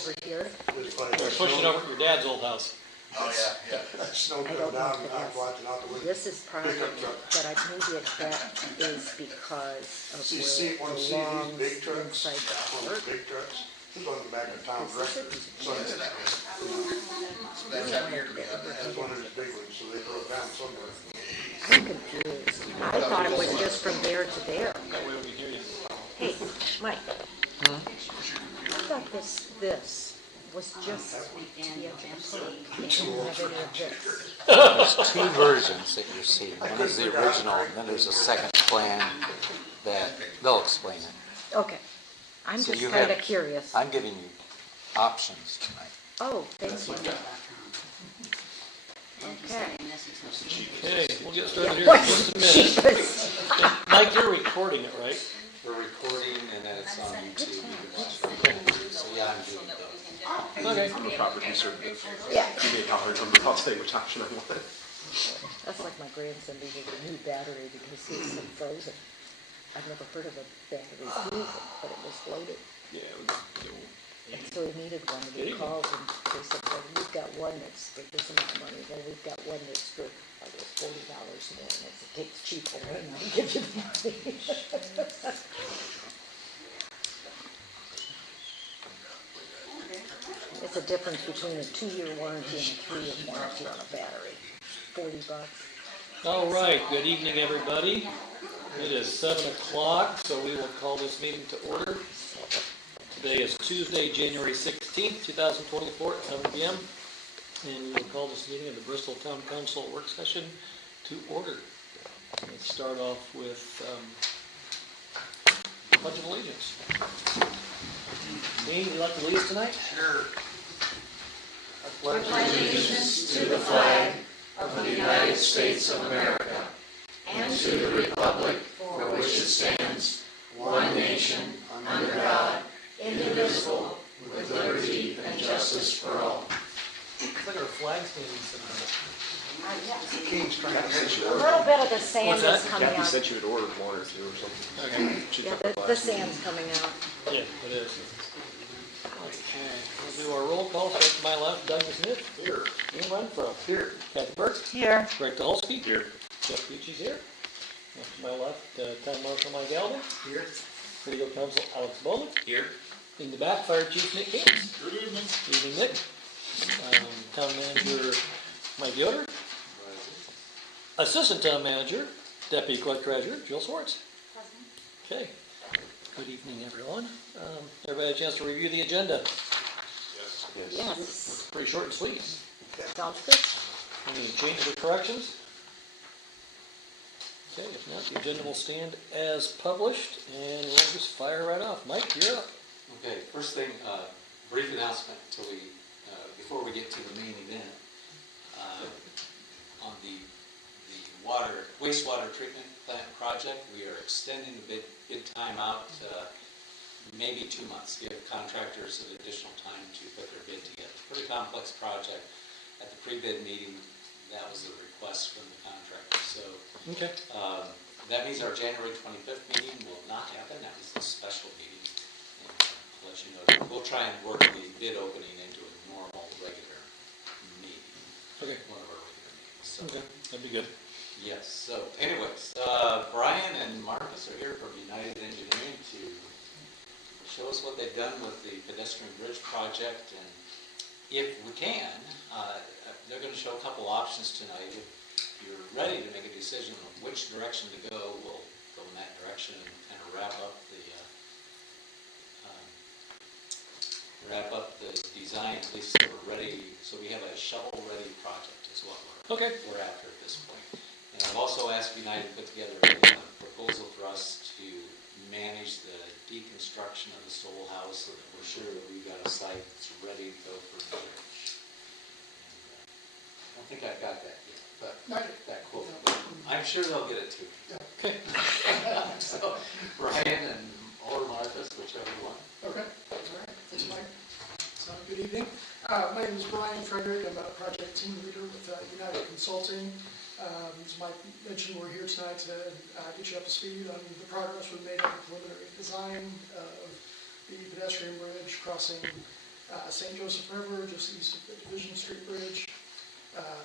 over here. It's funny. They're pushing over at your dad's old house. Oh, yeah. Snow I come don't down, know if and I'm it watching out the has, window. this is probably, Pickup truck. but I maybe that is because of See, where when the you see these longs big trucks, inside the one of park. those big trucks, this on the back of town Is record. this So that's one of the big ones, so they drove down somewhere. I'm confused. I thought it was just from there to there. That way we can hear you. Hey, Mike. I thought this was just the edge of the park. It didn't have any of this. There's two versions that you see. One is the original, and then there's a second plan that they'll explain it. Okay. I'm So just you kind of have- curious. I'm giving you options tonight. Oh, thank you. Okay. Okay, we'll get started here in What? just a minute. Jesus. Mike, you're recording it, right? We're recording and then it's on YouTube. You can watch it. So yeah, I'm doing both. Okay. I'm a proper conservative. Yeah. Give me a hard number, I'll tell you which option I want. That's like my grandson needed a new battery because he's so frozen. I've never heard of a battery freezing, but it was floated. Yeah, And so he needed one, and he called and they said, well, we've got one that's for this amount of money, then we've got one that's for, I guess, $40 more, and it's, it's cheaper, and I'll give you the money. It's a difference between a 2-year warranty and a 3-year warranty on a battery, $40. all right, good evening, everybody. It is 7 o'clock, so we will call this meeting to order. Today is Tuesday, January 16th, 2024 at 7 p.m. And we will call this meeting of the Bristol Town Council work session to order. Let's start off with Pledge of Allegiance. Dean, would you like to lead us tonight? Sure. It's like our flag standing tonight. King's trying to hit you. A little bit of the sand What's is that? coming Kathy out. said she would order one or two or something. Okay. She Yeah, took the the last one. sand's coming out. Yeah, it is. Okay, we'll do our roll call. Start to my left, Douglas Smith. Here. Ian Renfro. Here. Kathy Burke. Here. Greg Dolsky. Here. Jeff Beachy's here. Next to my left, Town Marshal Mike Galvin. Here. Legal Counsel Alex Bowman. Here. In the back, Fire Chief Nick Gaines. Good evening. Good evening, Nick. Town Manager Mike Yoder. Assistant Town Manager, Deputy Clerk Treasurer Jill Swartz. Okay. Good evening, everyone. Everybody had a chance to review the agenda. Yes. Pretty short and sweet. Sounds good. Any changes or corrections? Okay, if not, the agenda will stand as published, and we'll just fire right off. Mike, you're up. Okay, first thing, brief announcement before we get to the main event. On the wastewater treatment plant project, we are extending the bid time out maybe 2 months. Give contractors an additional time to put their bid together. Pretty complex project. At the pre-bid meeting, that was the request from the contractor. So Okay. that means our January 25th meeting will not happen. That was the special meeting. And I'll let you know. We'll try and work the bid opening into a normal, regular meeting. Okay. One of our regular meetings. So, Okay, that'd be good. yes. So anyways, Brian and Marcus are here from United Engineering to show us what they've done with the pedestrian bridge project. And if we can, they're going to show a couple options tonight. If you're ready to make a decision on which direction to go, we'll go in that direction and kind of wrap up the design, at least so we're ready. So we have a shovel-ready project is what we're after at this point. And I've also asked United to put together a proposal for us to manage the deconstruction of the Stoll house so that we're sure that we've got a site that's ready to go for bridge. I don't think I've got that yet, but that quote. I'm sure they'll get it too. Okay. So Brian and or Marcus, whichever one. Okay, all right, thanks Mike. So, good evening. My name is Brian Frederick. I'm a project team leader with United Consulting. As Mike mentioned, we're here tonight to get you up to speed on the progress we've made on the preliminary design of the pedestrian bridge crossing St. Joseph River, just east of the Division Street Bridge.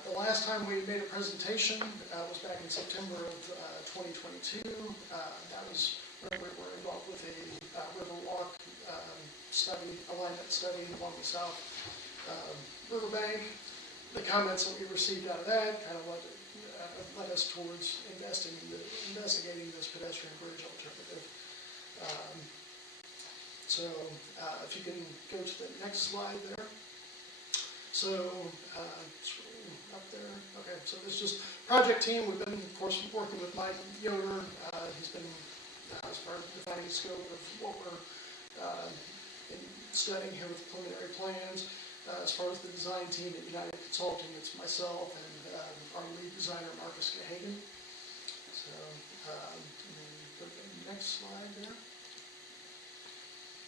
The last time we made a presentation was back in September of 2022. That was when we were involved with a river walk study, alignment study along the south riverbank. The comments that we received out of that kind of led us towards investigating this pedestrian bridge alternative. So if you can go to the next slide there. So scroll up there. Okay, so this is just project team. We've been, of course, working with Mike Yoder. He's been as part of defining the scope of what we're studying here with preliminary plans. As far as the design team at United Consulting, it's myself and our lead designer, Marcus Gahagan. So, put the next slide there.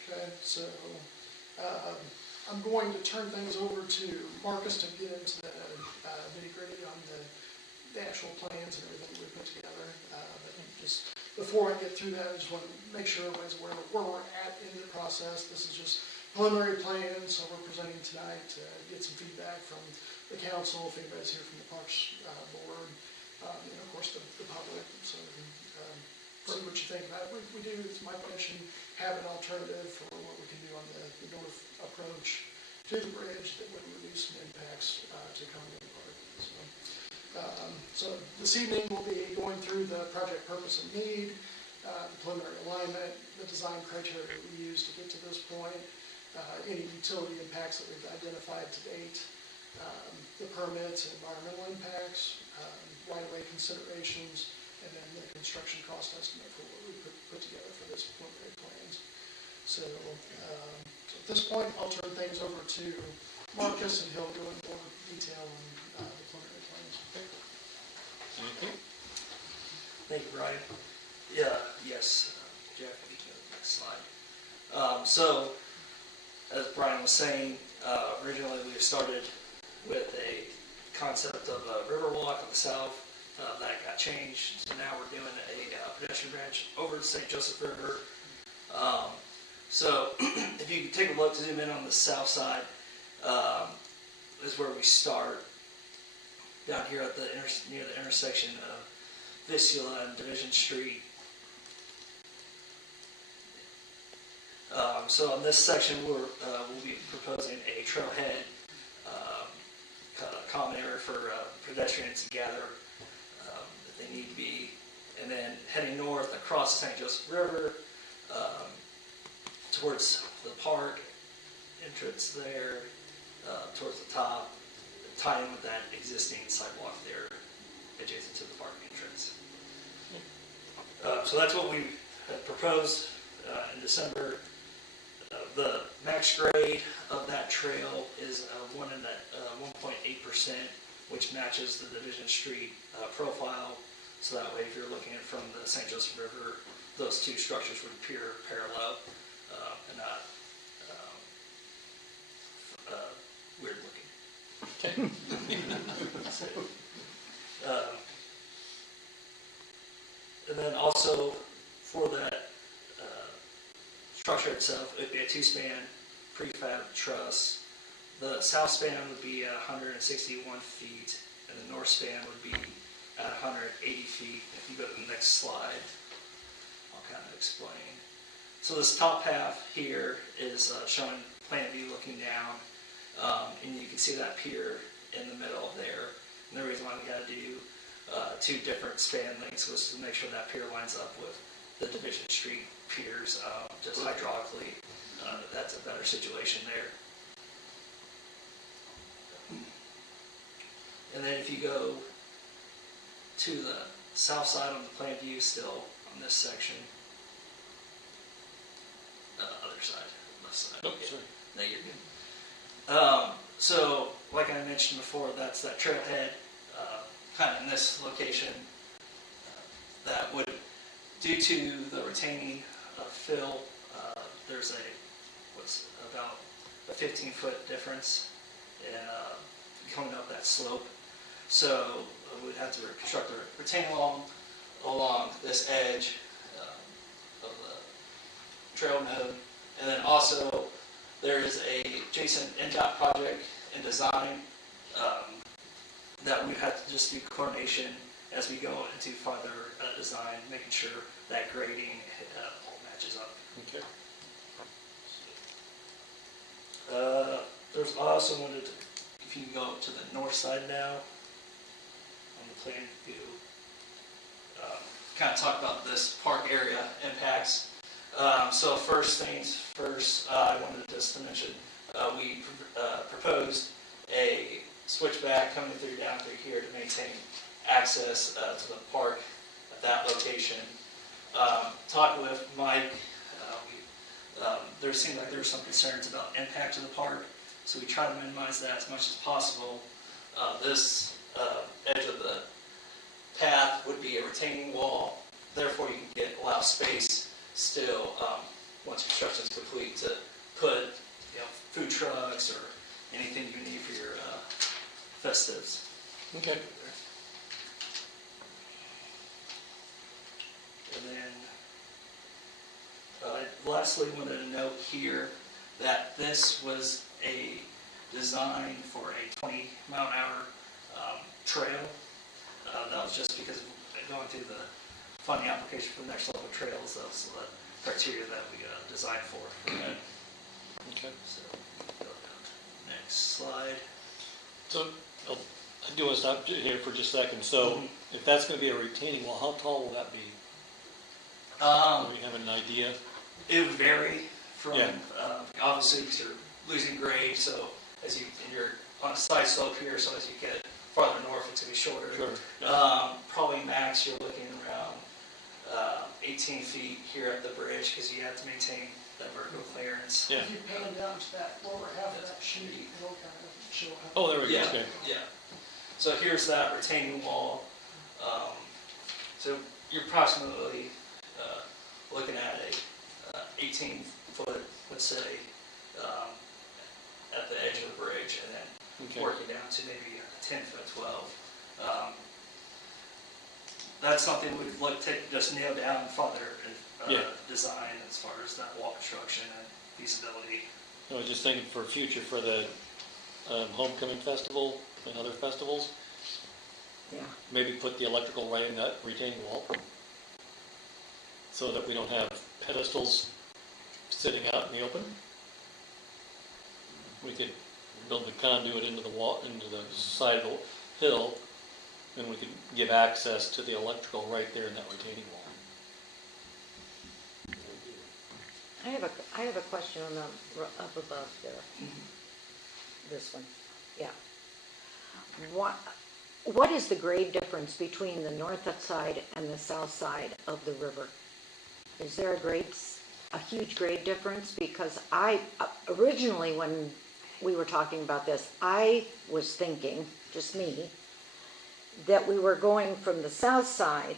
Okay, so I'm going to turn things over to Marcus to get into the nitty-gritty on the actual plans and everything we put together. But just before I get through that, I just want to make sure everybody's aware of where we're at in the process. This is just preliminary plans, so we're presenting tonight to get some feedback from the council, if anybody's here from the Parks Board, and of course the public, so see what you think about it. We do, as Mike mentioned, have an alternative for what we can do on the north approach to the bridge that would reduce some impacts to Cumberland Park. So this evening we'll be going through the project purpose and need, the preliminary alignment, the design criteria we use to get to this point, any utility impacts that we've identified to date, the permits and environmental impacts, right-of-way considerations, and then the construction cost estimate for what we put together for this preliminary plans. So at this point, I'll turn things over to Marcus, and he'll go into more detail on the preliminary plans. Thank you, Brian. Yeah, yes, Jeff, if you can go to the next slide. So, as Brian was saying, originally we started with a concept of a river walk on the south. That got changed, so now we're doing a pedestrian bridge over the St. Joseph River. So, if you take a look, zoom in on the south side, is where we start. Down here at near the intersection of Vistula and Division Street. So on this section, we'll be proposing a trailhead, common area for pedestrians to gather if they need to be, and then heading north across the St. Joseph River towards the park entrance there, towards the top, tie in with that existing sidewalk there adjacent to the park entrance. So that's what we proposed in December. The max grade of that trail is 1.8%, which matches the Division Street profile. So that way, if you're looking at it from the St. Joseph River, those two structures would appear parallel and not weird looking. And then also for that structure itself, it would be a two-span prefab truss. The south span would be 161 feet, and the north span would be at 180 feet. If you go to the next slide, I'll kind of explain. So this top half here is showing plan view looking down, and you can see that pier in the middle there. And the reason why we got to do two different span lengths was to make sure that pier lines up with the Division Street piers, just hydraulically. That's a better situation there. And then if you go to the south side on the plan view still on this section, other side, left side. Oh, sorry. No, you're good. So, like I mentioned before, that's that trailhead, kind of in this location, that would, due to the retaining fill, there's what's about a 15-foot difference in coming up that slope. So we'd have to construct a retaining wall along this edge of the trail node, and then also there is a Jason NDOT project and design that we have to just do coordination as we go into further design, making sure that grading all matches up. Okay. There's also wanted to, if you can go to the north side now on the plan view, kind of talk about this park area impacts. So first things first, I wanted just to mention we proposed a switchback coming down through here to maintain access to the park at that location. Talked with Mike. There seemed like there were some concerns about impact to the park, so we try to minimize that as much as possible. This edge of the path would be a retaining wall, therefore you can allow space still once construction is complete to put food trucks or anything you need for your festives. Okay. And then, lastly, wanted to note here that this was a design for a 20-mile-an-hour trail. That was just because of going through the funding application for the next level trails. That was the criteria that we designed for that. Okay. So, go down to the next slide. So, I do want to stop here for just a second. So, if that's going to be a retaining wall, how tall will that be? Do you have an idea? It would vary from, Yeah. obviously, because you're losing grade, so as you're on a side slope here, so as you get farther north, it's going to be shorter. Sure. Probably max, you're looking around 18 feet here at the bridge, because you have to maintain that vertical clearance. Yeah. If you pan down to that lower half of that sheet, it'll kind of show how. Oh, there we go. Yeah, Okay. yeah. So here's that retaining wall. So you're approximately looking at a 18-foot, let's say, at the edge of the bridge, and then Okay. working down to maybe a 10-foot, 12. That's something we'd like to just nail down further Yeah. design as far as that wall construction and feasibility. I was just thinking for future, for the homecoming festival and other festivals, Yeah. maybe put the electrical right in that retaining wall, so that we don't have pedestals sitting out in the open. We could build the conduit into the wall, into the side of the hill, and we could give access to the electrical right there in that retaining wall. I have a question on the, up above there. This one, yeah. What is the grade difference between the north side and the south side of the river? Is there a huge grade difference? Because originally when we were talking about this, I was thinking, just me, that we were going from the south side,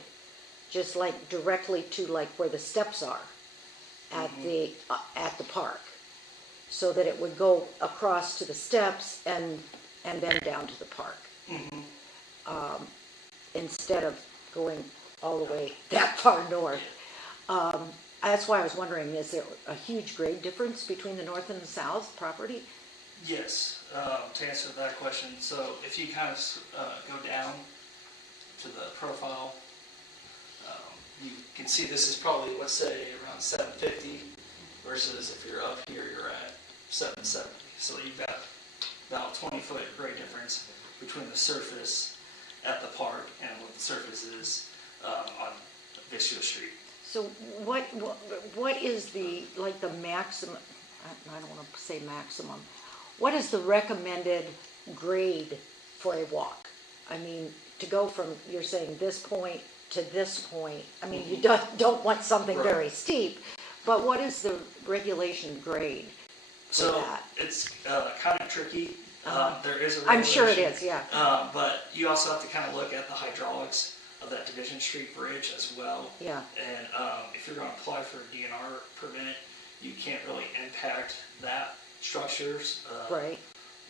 just like directly to like where the steps are at the park, so that it would go across to the steps and then down to the park. Instead of going all the way that far north. That's why I was wondering, is there a huge grade difference between the north and the south property? Yes, to answer that question, so if you kind of go down to the profile, you can see this is probably, let's say, around 750 versus if you're up here, you're at 770. So you've got about 20-foot grade difference between the surface at the park and what the surface is on Vistula Street. So what is the, like the maximum, I don't want to say maximum, what is the recommended grade for a walk? I mean, to go from, you're saying this point to this point, I mean, you don't want something Right. very steep, but what is the regulation grade for So that? it's kind of tricky. There is a I'm sure it regulation, is, yeah, but you also have to kind of look at the hydraulics of that Division Street Bridge as well. yeah, And if you're going to apply for a DNR permit, you can't really impact that structure's right,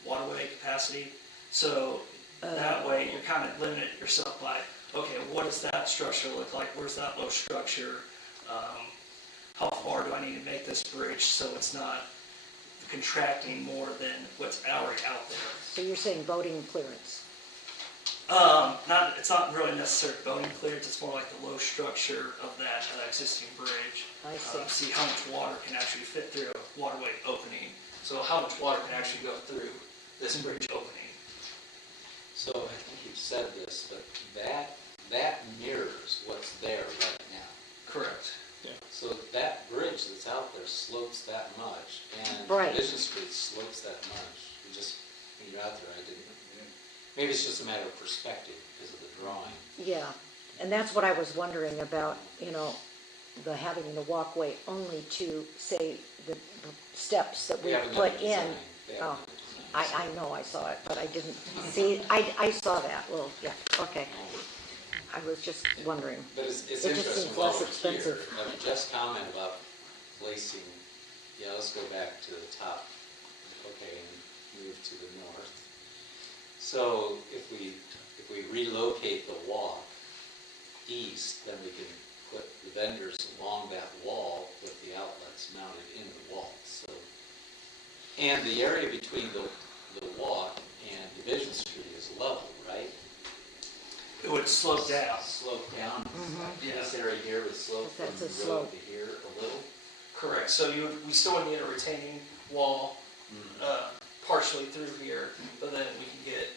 waterway capacity. So that way you're kind of limiting yourself by, okay, what does that structure look like? Where's that low structure? How far do I need to make this bridge so it's not contracting more than what's already out there. So you're saying boating clearance? It's not really necessarily boating clearance, it's more like the low structure of that existing bridge. I see. See how much water can actually fit through a waterway opening. So how much water can actually go through this bridge opening. So I think you've said this, but that mirrors what's there right now. Correct. So that bridge that's out there slopes that much, and Right. Division Street slopes that much. You just, when you're out there, I didn't, maybe it's just a matter of perspective because of the drawing. Yeah, and that's what I was wondering about, you know, the having the walkway only to, say, the steps that we haven't put done the in. design. They haven't Oh, done the design. I know I saw it, but I didn't see, I saw that, well, yeah, okay. I was just wondering. But it's It just interesting seems less over expensive. here, just comment about placing, yeah, let's go back to the top, okay, and move to the north. So if we relocate the walk east, then we can put the vendors along that wall with the outlets mounted in the wall, so. And the area between the walk and Division Street is level, right? It would slope down. Slope down. Yeah. This area here would slope from That's a the slope. road to here a little. Correct. So we still would need a retaining wall partially through here, but then we can get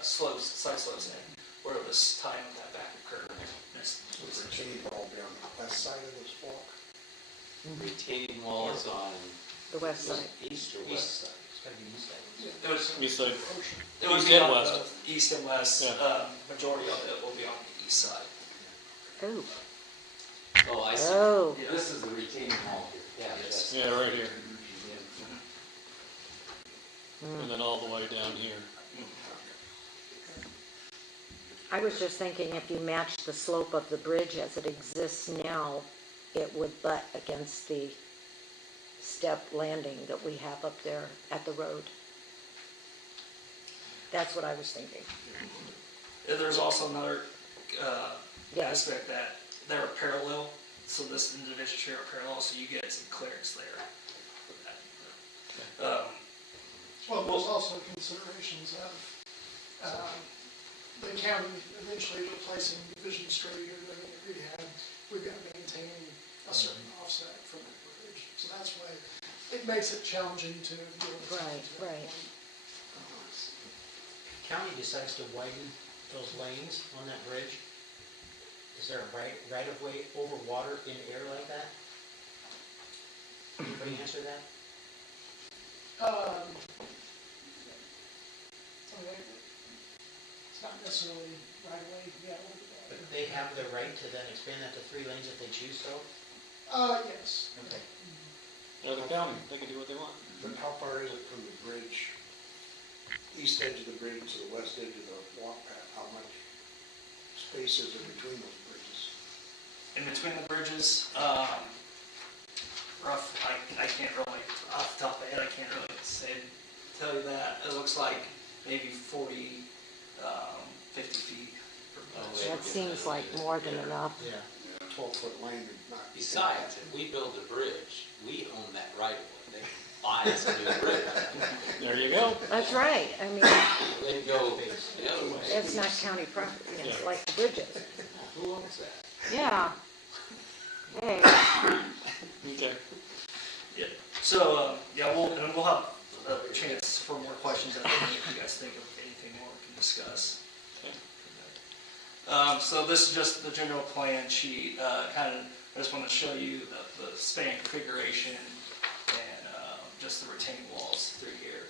slopes, side slopes in, where it was tying with that back curve. Retaining wall down the west side of this walk. Retaining wall is on The west side. east or west side? It was, East side. it would East be and on west. both east and west. Yeah. Majority of it will be on the east side. Oh, Oh, I see. oh, Yeah. This is the retaining wall here. Yeah, that's. Yeah, right here. And then all the way down here. I was just thinking if you matched the slope of the bridge as it exists now, it would butt against the step landing that we have up there at the road. That's what I was thinking. And there's also another Yeah. aspect that they're parallel, so this and Division Street are parallel, so you get some clearance there. Well, there's also considerations of the county eventually replacing Division Street or doing a rehab. We've got to maintain a certain offset from that bridge. So that's why it makes it challenging to deal with. Right. County decides to widen those lanes on that bridge, is there a right of way over water in air like that? Anybody answer that? It's not necessarily right away, yeah. But they have the right to then expand that to 3 lanes if they choose so? Yes. Okay. They're the county, they can do what they want. But how far is it from the bridge, east edge of the bridge to the west edge of the walk path? How much space is there between those bridges? In between the bridges, rough, I can't really, off the top of my head, I can't really tell you that. It looks like maybe 40, 50 feet. That seems like more than enough. Yeah. 12-foot lane would not be. Besides, if we build a bridge, we own that right of way. They can buy us a new bridge. There you go. That's right. I mean, They can go the other way. it's not county property, it's Yeah. like the bridges. Who owns that? Yeah. Hey, Okay. Yeah. So, we'll have a chance for more questions at the end if you guys think of anything more we can discuss. Okay. So this is just the general plan sheet. I just want to show you the span configuration and just the retaining walls through here.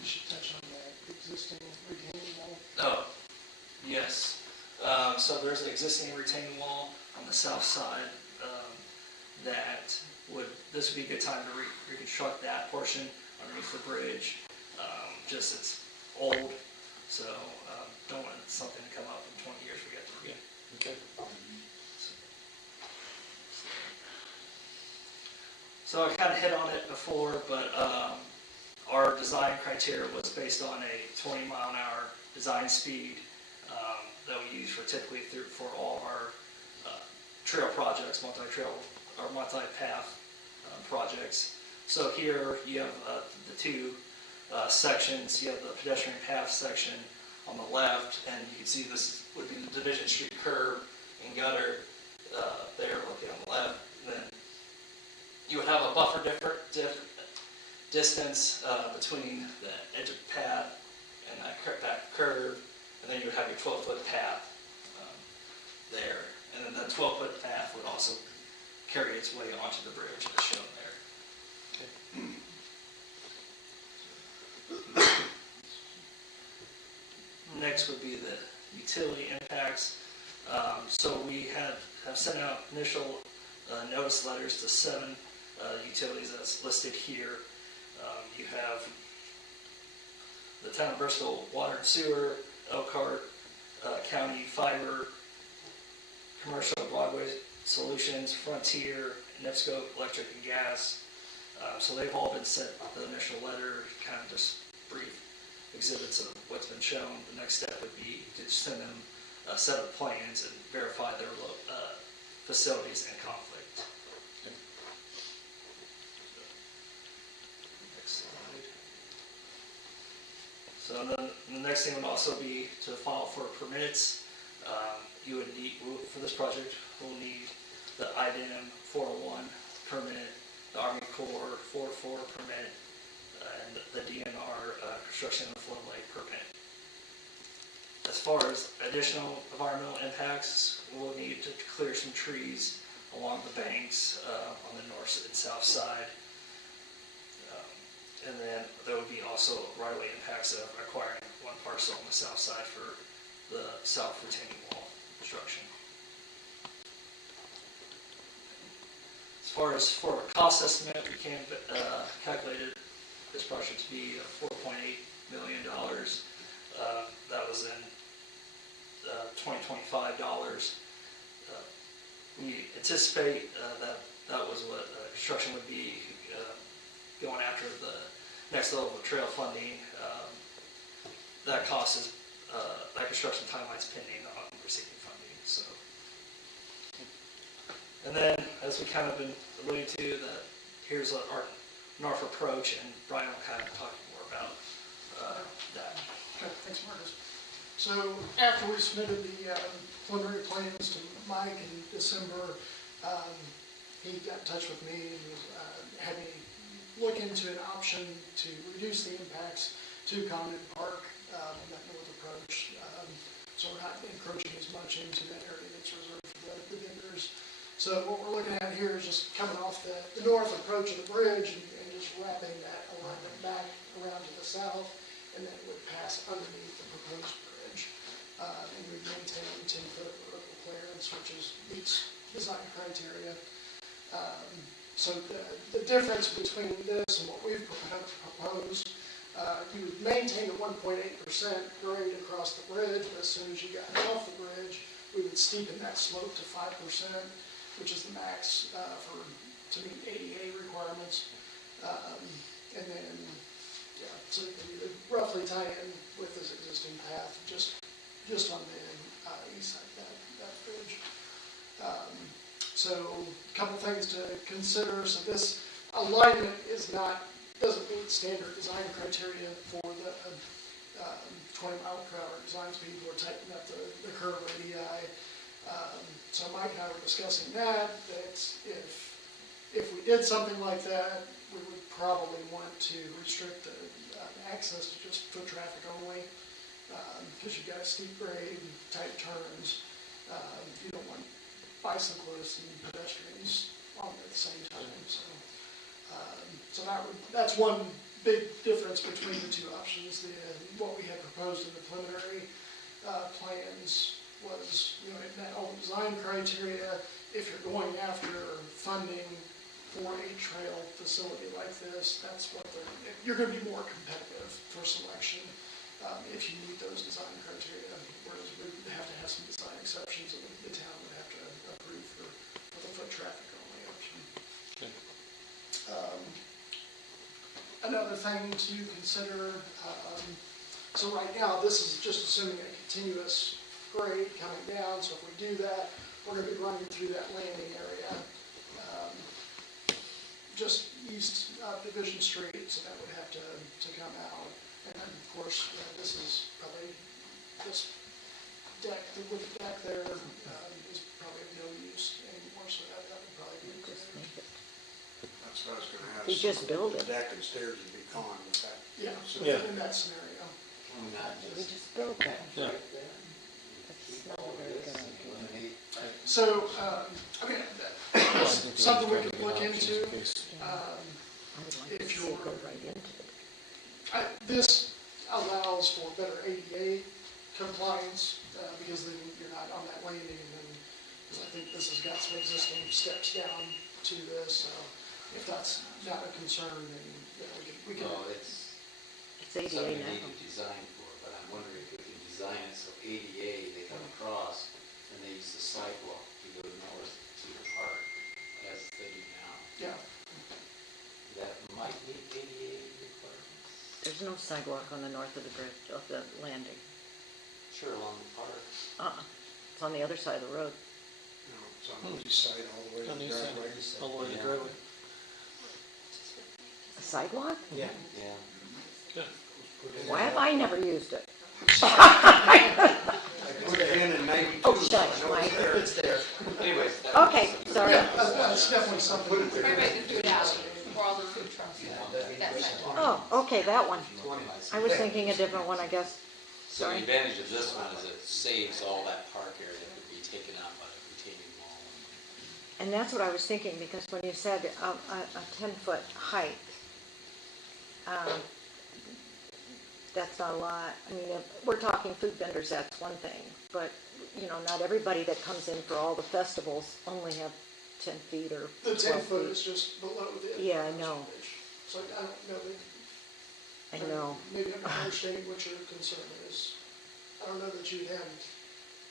You should touch on the existing retaining wall. Oh, yes. So there's an existing retaining wall on the south side this would be a good time to reconstruct that portion underneath the bridge. Just it's old, so don't want something to come up in 20 years we got to Okay. So I kind of hit on it before, but our design criteria was based on a 20-mile-an-hour design speed that we use for typically for all our trail projects, multi-trail or multi-path projects. So here you have the two sections. You have the pedestrian path section on the left, and you can see this would be the Division Street curb and gutter there, looking on the left. And then you would have a buffer distance between the edge of the path and that curve, and then you would have your 12-foot path there. And then that 12-foot path would also carry its way onto the bridge as shown there. Next would be the utility impacts. So we have sent out initial notice letters to 7 utilities that's listed here. You have the Town of Bristol Water and Sewer, Elkhart County Fiber, Commercial Broadway Solutions, Frontier, NIPSCO Electric and Gas. So they've all been sent the initial letter, kind of just brief exhibits of what's been shown. The next step would be to send them a set of plans and verify their facilities and conflict. Next slide. So then the next thing would also be to file for permits. You would need, for this project, we'll need the IDM 401 permit, the Army Corps 404 permit, and the DNR construction and floodlight permit. As far as additional environmental impacts, we'll need to clear some trees along the banks on the north and south side. And then there would be also right-of-way impacts of acquiring one parcel on the south side for the south retaining wall construction. As far as for a cost estimate, we can calculate this project to be $4.8 million. That was in 2025 dollars. We anticipate that was what construction would be going after the next level of trail funding. That cost is that construction timeline's pending on receiving funding. So, and then as we kind of been alluding to, that here's our north approach, and Brian will kind of talk more about that. Okay, thanks, Marcus. So after we submitted the preliminary plans to Mike in December, he got in touch with me and had me look into an option to reduce the impacts to Condon Park, that north approach. So we're not encroaching as much into that area that's reserved for the vendors. So what we're looking at here is just coming off the north approach of the bridge and just wrapping that alignment back around to the south, and then it would pass underneath the proposed bridge. And we maintain 10-foot vertical clearance, which meets design criteria. So the difference between this and what we've proposed, you would maintain a 1.8% grade across the bridge, but as soon as you got off the bridge, we would steepen that slope to 5%, which is the max to meet ADA requirements. And then, yeah, so you can roughly tie in with this existing path just on the east side of that bridge. So a couple things to consider. So this alignment doesn't meet standard design criteria for the 20-mile-per-hour design speed. We're tightening up the curve radii. So Mike and I were discussing that if we did something like that, we would probably want to restrict the access to just foot traffic only, because you've got a steep grade, tight turns. You don't want bicyclists and pedestrians on at the same time. So that's one big difference between the two options. What we had proposed in the preliminary plans was, in that old design criteria, if you're going after funding for a trail facility like this, that's what you're going to be more competitive for selection if you meet those design criteria, whereas we would have to have some design exceptions and the town would have to approve for the foot traffic only option. Okay. Another thing to consider, so right now this is just assuming a continuous grade coming down, so if we do that, we're going to be running through that landing area. just east of Division Street, so that would have to come out. And then, of course, this is probably, this deck, the wood deck there, is probably of no use anymore, so that would probably be. Just make it, That's what I was gonna ask. You just build it. The deck and stairs would be gone with that. Yeah, so Yeah. in that scenario. we just build that. Yeah. That's not a very good idea. So, I mean, that's something we could look into. I would like to If see you're- it go right into it. This allows for better ADA compliance, because then you're not on that landing, and then, because I think this has got some existing steps down to this, so if that's not a concern, then, we can. No, it's It's ADA something we now. need to design for, but I'm wondering if we can design it so ADA, they come across and they use the sidewalk to go north to the park, as they do now. Yeah, That might meet ADA requirements. There's no sidewalk on the north of the bridge, of the landing. Sure, along the park. It's on the other side of the road. You know, it's on the east side all the way to On the the east side. driveway. All the way to the Yeah. driveway. A sidewalk? Yeah. Yeah. Why have I never used it? I put it in 92. Oh, shush, I know Mike. it's there. Anyways. that Okay, was- sorry. yeah, that's definitely something. Everybody can food out for all the food trucks. That's it. Oh, okay, that one. I was thinking a different one, I guess. So the Sorry. advantage of this one is it saves all that park area that would be taken out by the retaining wall. And that's what I was thinking, because when you said a 10-foot height, that's not a lot. I mean, if we're talking food vendors, that's one thing, but, you know, not everybody that comes in for all the festivals only have 10 feet or 12 The 10 foot feet. is just below the. Yeah, I know. So I don't know that. I know. Maybe I'm not understanding what your concern is. I don't know that you'd have,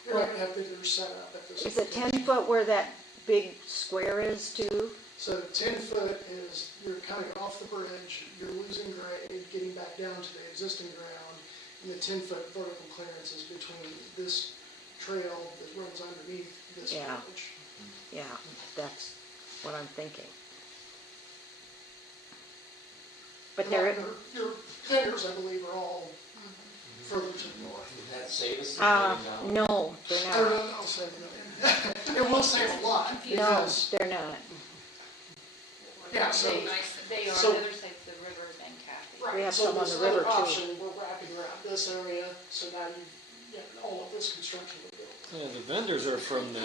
you're not gonna have vendors set up at this. Is it 10 foot where that big square is too? So 10 foot is, you're coming off the bridge, you're losing grade, getting back down to the existing ground, and the 10 foot vertical clearance is between this trail that runs underneath this Yeah. bridge. Yeah, that's what I'm thinking. But there, Your vendors, I believe, are all further to the north. Would that save us some getting down? no, they're I not. don't know, I'll say, it will save a lot, No, because, they're not. yeah, so. They are on so- the other side of the river than Kathy. Right, We have so some on this the river, other too. option, we're wrapping around this area, so now all of this construction will build. Yeah, the vendors are from the,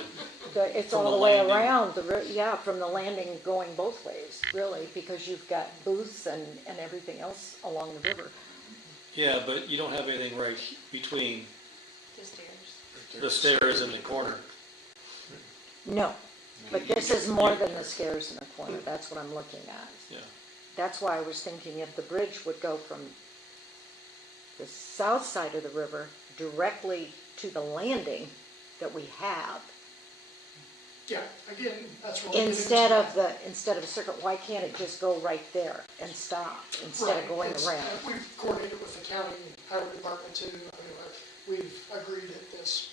It's From all the the way landing. around, yeah, from the landing going both ways, really, because you've got booths and everything else along the river. yeah, but you don't have anything right between The stairs. the stairs and the corner. No, but this is more than the stairs in the corner, that's what I'm looking at. Yeah. That's why I was thinking if the bridge would go from the south side of the river directly to the landing that we have, Yeah, again, that's what. we're getting instead into. of a circle, why can't it just go right there and stop instead of Right, going it's- around? We've coordinated with the county highway department too. I mean, we've agreed that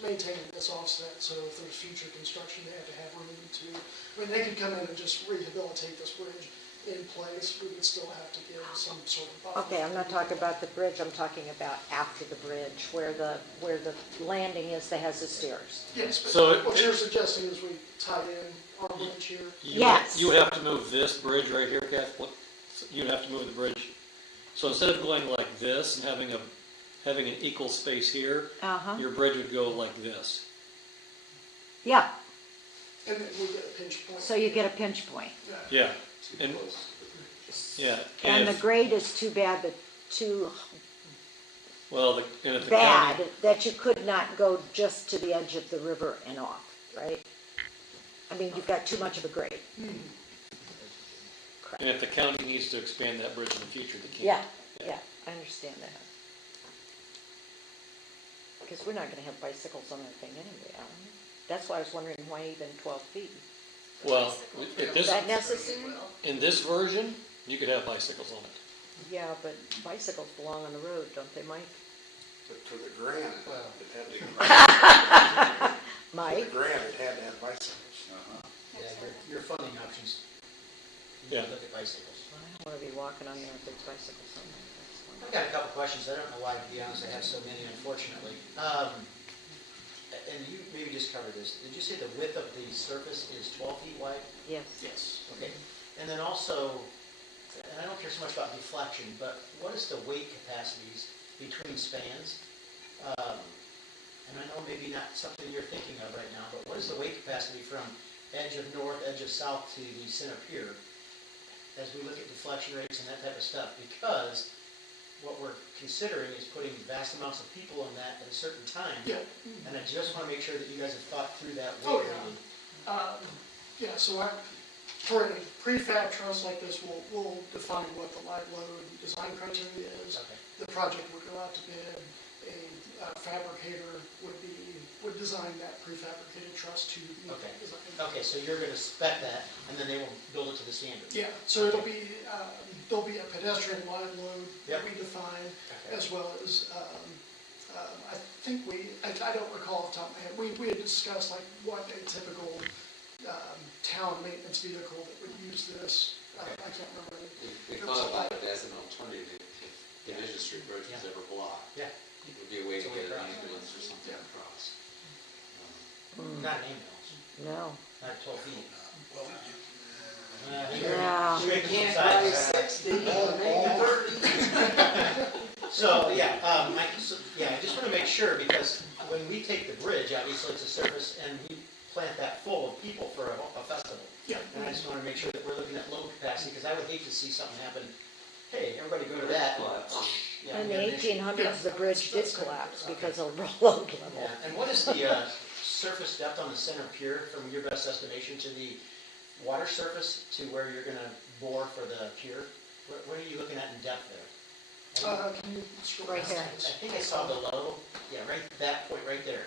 maintaining this offset, so if there's future construction, they have to have room to, I mean, they could come in and just rehabilitate this bridge in place, we would still have to give some sort of buffer. Okay, I'm not talking about the bridge, I'm talking about after the bridge, where the landing is that has the stairs. Yes, So but what you're suggesting is we tie in our bridge here. Yes. You have to move this bridge right here, Kath. You have to move the bridge. So instead of going like this and having an equal space here, Uh-huh, your bridge would go like this. yeah, And then we get a pinch point. so you get a pinch point. Yeah, Too and- close to the bridge. yeah. And the if- grade is too bad, too Well, and if the bad, county, that you could not go just to the edge of the river and off, right? I mean, you've got too much of a grade. and if the county needs to expand that bridge in the future, they can. Yeah, I understand that. Because we're not gonna have bicycles on that thing anyway, are we? That's why I was wondering why even 12 feet. Well, if Is this, that necessary? in this version, you could have bicycles on it. Yeah, but bicycles belong on the road, don't they, Mike? But for the grant, it had to, for Mike? the grant, it had to have bicycles. Yeah, your funding options. you Yeah. look at bicycles. I don't wanna be walking on there if there's bicycles somewhere, I've got a couple questions, I don't know why, to be honest, I have so many unfortunately. And you maybe just covered this, did you say the width of the surface is 12 feet wide? Yes. Yes. Okay, and then also, and I don't care so much about deflection, but what is the weight capacities between spans? And I know maybe not something you're thinking of right now, but what is the weight capacity from edge of north, edge of south to the center pier? As we look at deflection rates and that type of stuff, because what we're considering is putting vast amounts of people on that at a certain time. Yeah. And I just want to make sure that you guys have thought through that Oh, weight yeah. rating. Yeah, so for a prefab truss like this, we'll define what the light load design criteria is. Okay. The project would go out to bid, a fabricator would design that prefabricated truss to the Okay. design. Okay, so you're going to spec that, and then they will build it to the standard? Yeah, so it'll be, there'll be a pedestrian light load that Yep. we define, Okay. as well as, I think I don't recall off the top of my head, we had discussed like what a typical, town maintenance vehicle that would use this, I can't remember. We thought about it as an alternative if Division Street Bridge was ever blocked. Yeah. It would be a way to It's a way get an across. ambulance or something Yeah. across. Not an ambulance, No. not 12 feet. Yeah. We can't drive 60, maybe 30. So, yeah, I just want to make sure, because when we take the bridge, obviously it's a surface, and we plant that full of people for a festival. Yeah. And I just want to make sure that we're looking at load capacity, because I would hate to see something happen, hey, everybody go to that. Yeah, In we the got an issue. 1800s, the bridge did collapse because of load level. Yeah, and what is the surface depth on the center pier, from your best estimation, to the water surface to where you're gonna bore for the pier? What are you looking at in depth there? Can you scroll Right down? there. I think I saw below, yeah, right, that point right there.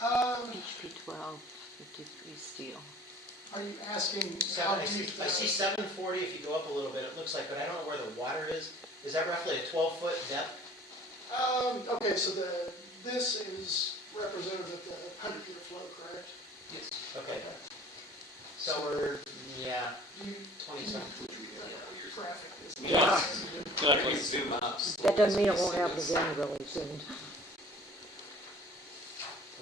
HP 12, 53 steel. Are you asking how I see, deep? I see 740 if you go up a little bit, it looks like, but I don't know where the water is. Is that roughly a 12-foot depth? Okay, so this is representative of the 100-meter flow, correct? Yes. Okay, so we're, yeah, You, 20-something. your graphic is. Yeah. We zoom out. That doesn't mean it won't happen again really soon.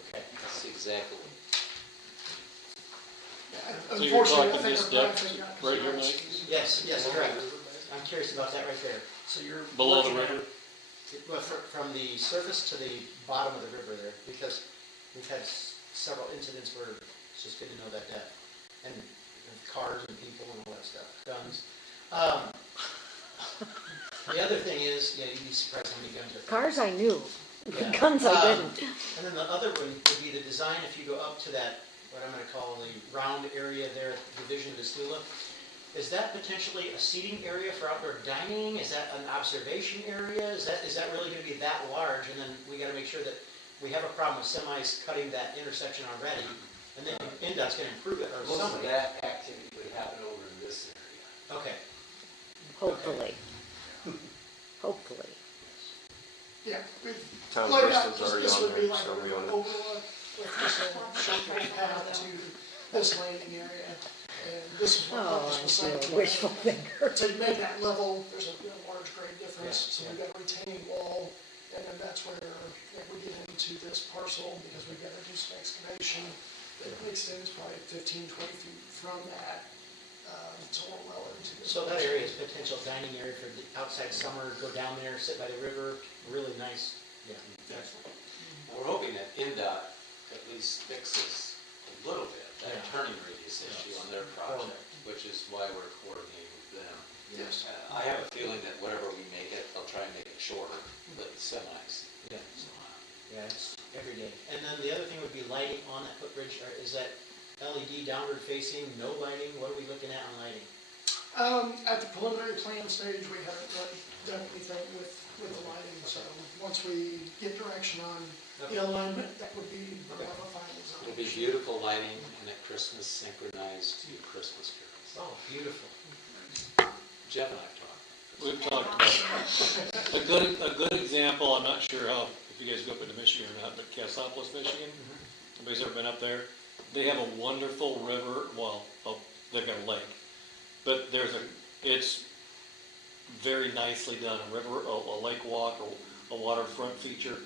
Okay. That's exactly. So you're Unfortunately, I talking think this our depth graphic got right here, confused. Mike? Yes, correct. I'm curious about that right there. So you're. Below the looking at- river? Well, from the surface to the bottom of the river there, because we've had several incidents where it's just good to know that depth. And cars and people and all that stuff, guns. The other thing is, yeah, you'd be surprised how many guns are. Cars I knew, Yeah. guns I didn't. And then the other one would be the design, if you go up to that, what I'm gonna call the round area there at the Division of Stula. Is that potentially a seating area for outdoor dining? Is that an observation area? Is that really gonna be that large? And then we gotta make sure that we have a problem with semis cutting that intersection already, and then NDOT's gonna improve it, or Most of somebody. that activity would happen over in this area. Okay, Hopefully. Hopefully. Yeah. Town Like, Bristol's already this on would be there, like so a we own it. overlook, with just a shortcut path to this landing area. And this is what Oh, purpose was I saying. feel wishful thinker. To make that level, there's a large grade difference, Yeah, so we've got a retaining wall, and then that's where we get into this parcel, because we've got to do some excavation that extends probably 15, 20 feet from that, to well into this. so that area is potential dining area for the outside summer, go down there, sit by the river, really nice, yeah. We're hoping that NDOT at least fixes a little bit that Yeah. turning radius issue on their project, which is why we're coordinating with them. Yes. I have a feeling that whatever we make it, they'll try and make it shorter, but semis. Yeah. Yeah, it's every day. And then the other thing would be lighting on that footbridge, or is that LED downward facing, no lighting? What are we looking at on lighting? At the preliminary plan stage, we haven't really done anything with the lighting, so once we get direction on the alignment, that would be the final design. It'll be beautiful lighting and at Christmas synchronized to Christmas carols. Oh, beautiful. Jeff and I have talked. We've talked about, a good example, I'm not sure how, if you guys go up into Michigan or not, but Cassopolis, Michigan, anybody's ever been up there? They have a wonderful river, well, a they're gonna link. But it's very nicely done, a lake walk, a waterfront feature,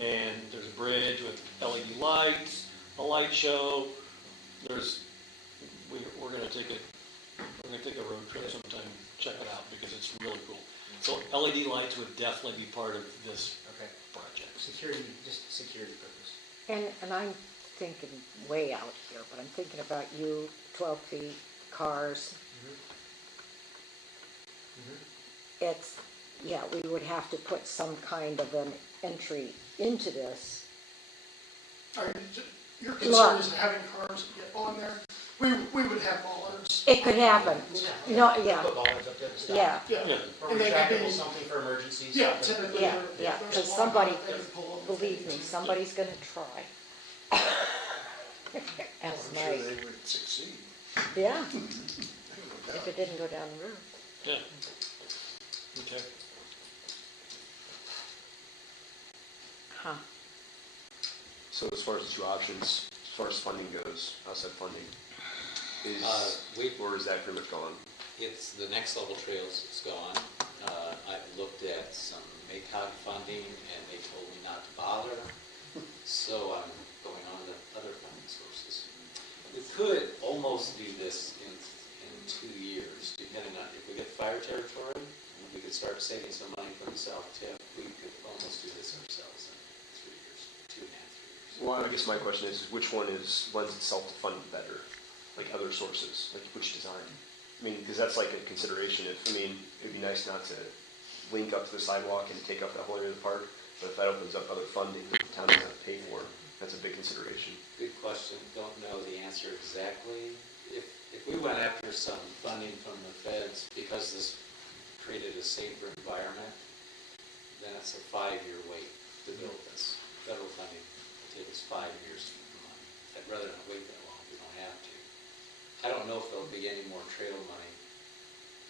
and there's a bridge with LED lights, a light show. We're gonna take a road trip sometime, check it out, because it's really cool. So LED lights would definitely be part of this Okay. project. Security, just security purpose. And I'm thinking way out here, but I'm thinking about you, 12 feet, cars. It's, yeah, we would have to put some kind of an entry into this. All right, your concern is having cars get on there. We would have bollards. It could happen. No, yeah, Put bollards up there to stop. yeah, Yeah. Yeah. Or And they could retractable, be, something for emergencies. yeah, something- typically. yeah, if yeah, there's because a somebody, walkout, they can pull over. believe me, somebody's gonna try. Ask I'm sure Mike, they would succeed. yeah, No if doubt. it didn't go down the road. Yeah. Okay. Huh. So as far as the two options, as far as funding goes, outside funding, or is that pretty much gone? It's, the next level trails is gone. I've looked at some MACOG funding and they told me not to bother. So I'm going on to other funding sources. We could almost do this in 2 years, depending on, if we get fire territory, we could start saving some money from the south tip. We could almost do this ourselves in 3 years, 2.5, 3 years. Well, I guess my question is, which one lends itself to funding better? Like other sources, like which design? I mean, because that's like a consideration. It'd be nice not to link up to the sidewalk and take up that whole area of the park, but if that opens up other funding that the town doesn't have to pay for, that's a big consideration. Good question, don't know the answer exactly. If we went after some funding from the feds because this created a safer environment, then it's a 5-year wait to build this. Federal funding will take us 5 years to get the money. I'd rather not wait that long if we don't have to. I don't know if there'll be any more trail money,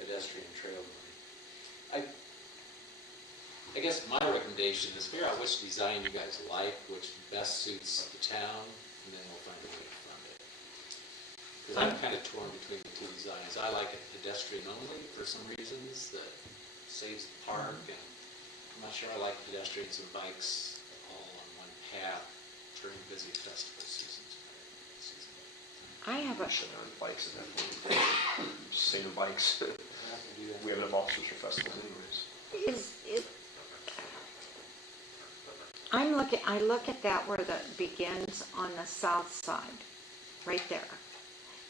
pedestrian trail money. I guess my recommendation is figure out which design you guys like, which best suits the town, and then we'll find a way to fund it. Because I'm kind of torn between the two designs. I like it pedestrian only for some reasons that saves the park, and I'm not sure I like pedestrians and bikes all on one path during busy festival seasons. I have a, Shut down bikes at that point. Just say no bikes. We have enough officers for festivals anyways. I look at that where that begins on the south side, right there.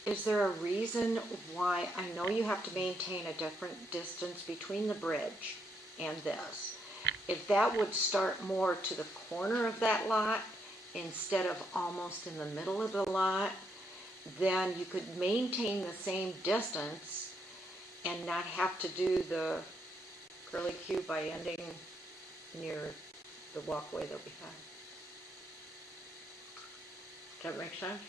Is there a reason why, I know you have to maintain a different distance between the bridge and this. If that would start more to the corner of that lot instead of almost in the middle of the lot, then you could maintain the same distance and not have to do the curlicue by ending near the walkway that we have. Does that make sense?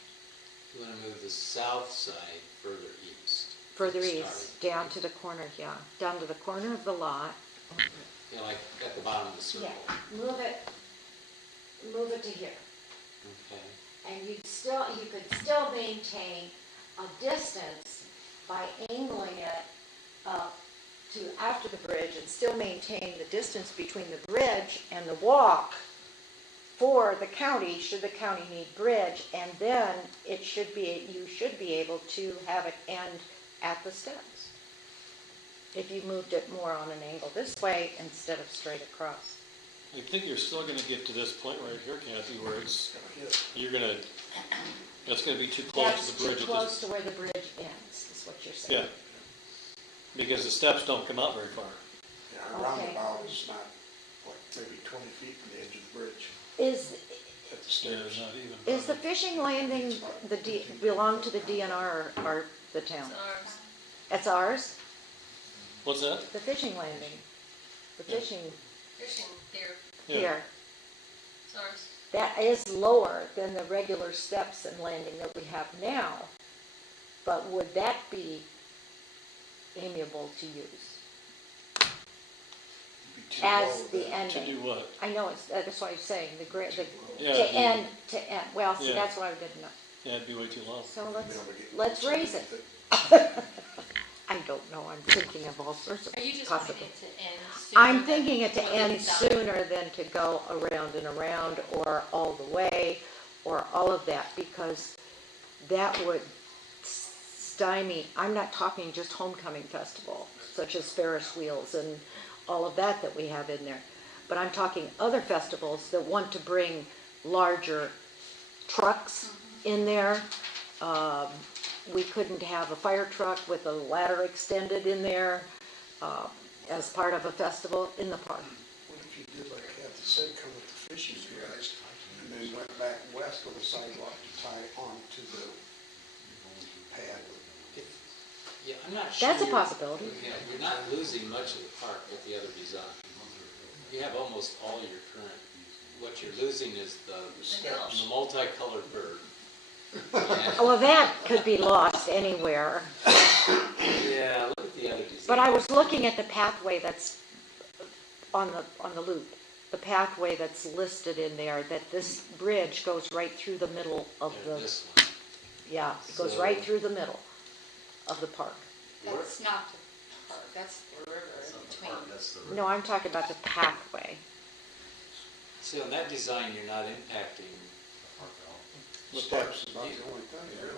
You want to move the south side further east. Further Starting east, down to the corner, yeah, down to the corner of the lot. You know, like at the bottom of the circle. Move it to here. Okay. And you could still maintain a distance by angling it up to after the bridge and still maintain the distance between the bridge and the walk for the county, should the county need bridge, and then you should be able to have it end at the steps. If you moved it more on an angle this way instead of straight across. I think you're still gonna get to this point right here, Kathy, where it's gonna be too close That's to the bridge. too close to where the bridge ends, is what you're saying. Yeah. Because the steps don't come out very far. Yeah, a roundabout is not, like, maybe 20 feet from the edge of the bridge Is at the Yeah, stairs. not even. the fishing landing belong to the DNR or the town? It's ours. It's ours? What's that? The fishing landing, the fishing Fishing here, Yeah. here, it's ours. that is lower than the regular steps and landing that we have now. But would that be amiable to use It'd be too as low the then. To do ending? what? I know, that's what I'm saying, to Yeah, end, well, see, Yeah. that's what I didn't know. yeah, it'd be way too low. So Be able to get let's raise it. underneath I don't know, I'm thinking of all sorts of Are you just wanting possibilities. it to end sooner? I'm than thinking it to end release out? sooner than to go around and around, or all the way, or all of that, because that would stymie, I'm not talking just homecoming festival, such as Ferris wheels and all of that we have in there, but I'm talking other festivals that want to bring larger trucks in there. We couldn't have a fire truck with a ladder extended in there, as part of a festival in the park. What if you did like Kathy said, come with the fishing guys, and then went back west with a sidewalk to tie onto the pad? Yeah, I'm not sure. That's a you're- possibility. Yeah, you're not losing much of the park with the other design. You have almost all your current, what you're losing is the multicolored bird. And- Well, that could be lost anywhere, Yeah, look at the other design. but I was looking at the pathway that's on the loop, the pathway that's listed in there, that this bridge goes right through the middle of Yeah, the, this one. yeah, it goes So- right through the middle of the park. That's not the park, that's the river in between. No, I'm talking about the pathway. See, on that design, you're not impacting, Steps about the only thing, really.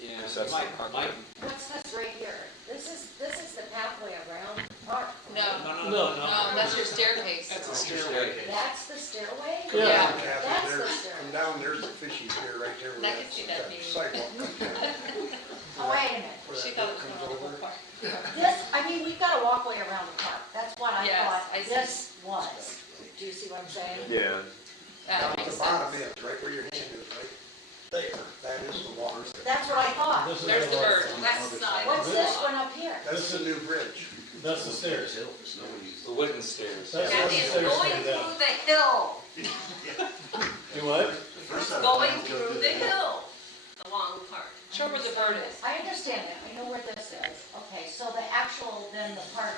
yeah, Because that's might, the park. might, What's this right here? This is the pathway around the park. No, No. no, that's your staircase. That's a stairway. That's the stairway? Yeah. Kathy, That's there's, the stairway. come down, there's the fishing pier right there. where I can see that being- Sidewalk comes down, Oh, wait a minute. where She that thought it brook was comes going on the over. whole park. This, I mean, we've got a walkway around the park. That's what I Yes, thought I see. this was. Do you see what I'm saying? Yeah. That Down at makes the bottom sense. is, right where your hand is, right there, that is the water. That's what I thought. There's the bird, that's the side. What's this one up here? That's the new bridge. That's the stairs. the wooden stairs. That's That the is stairs going coming down. through the hill. Do what? It's going through the hill along the park. Show where the bird is. I understand that. I know where this is. Okay, so the actual, then the park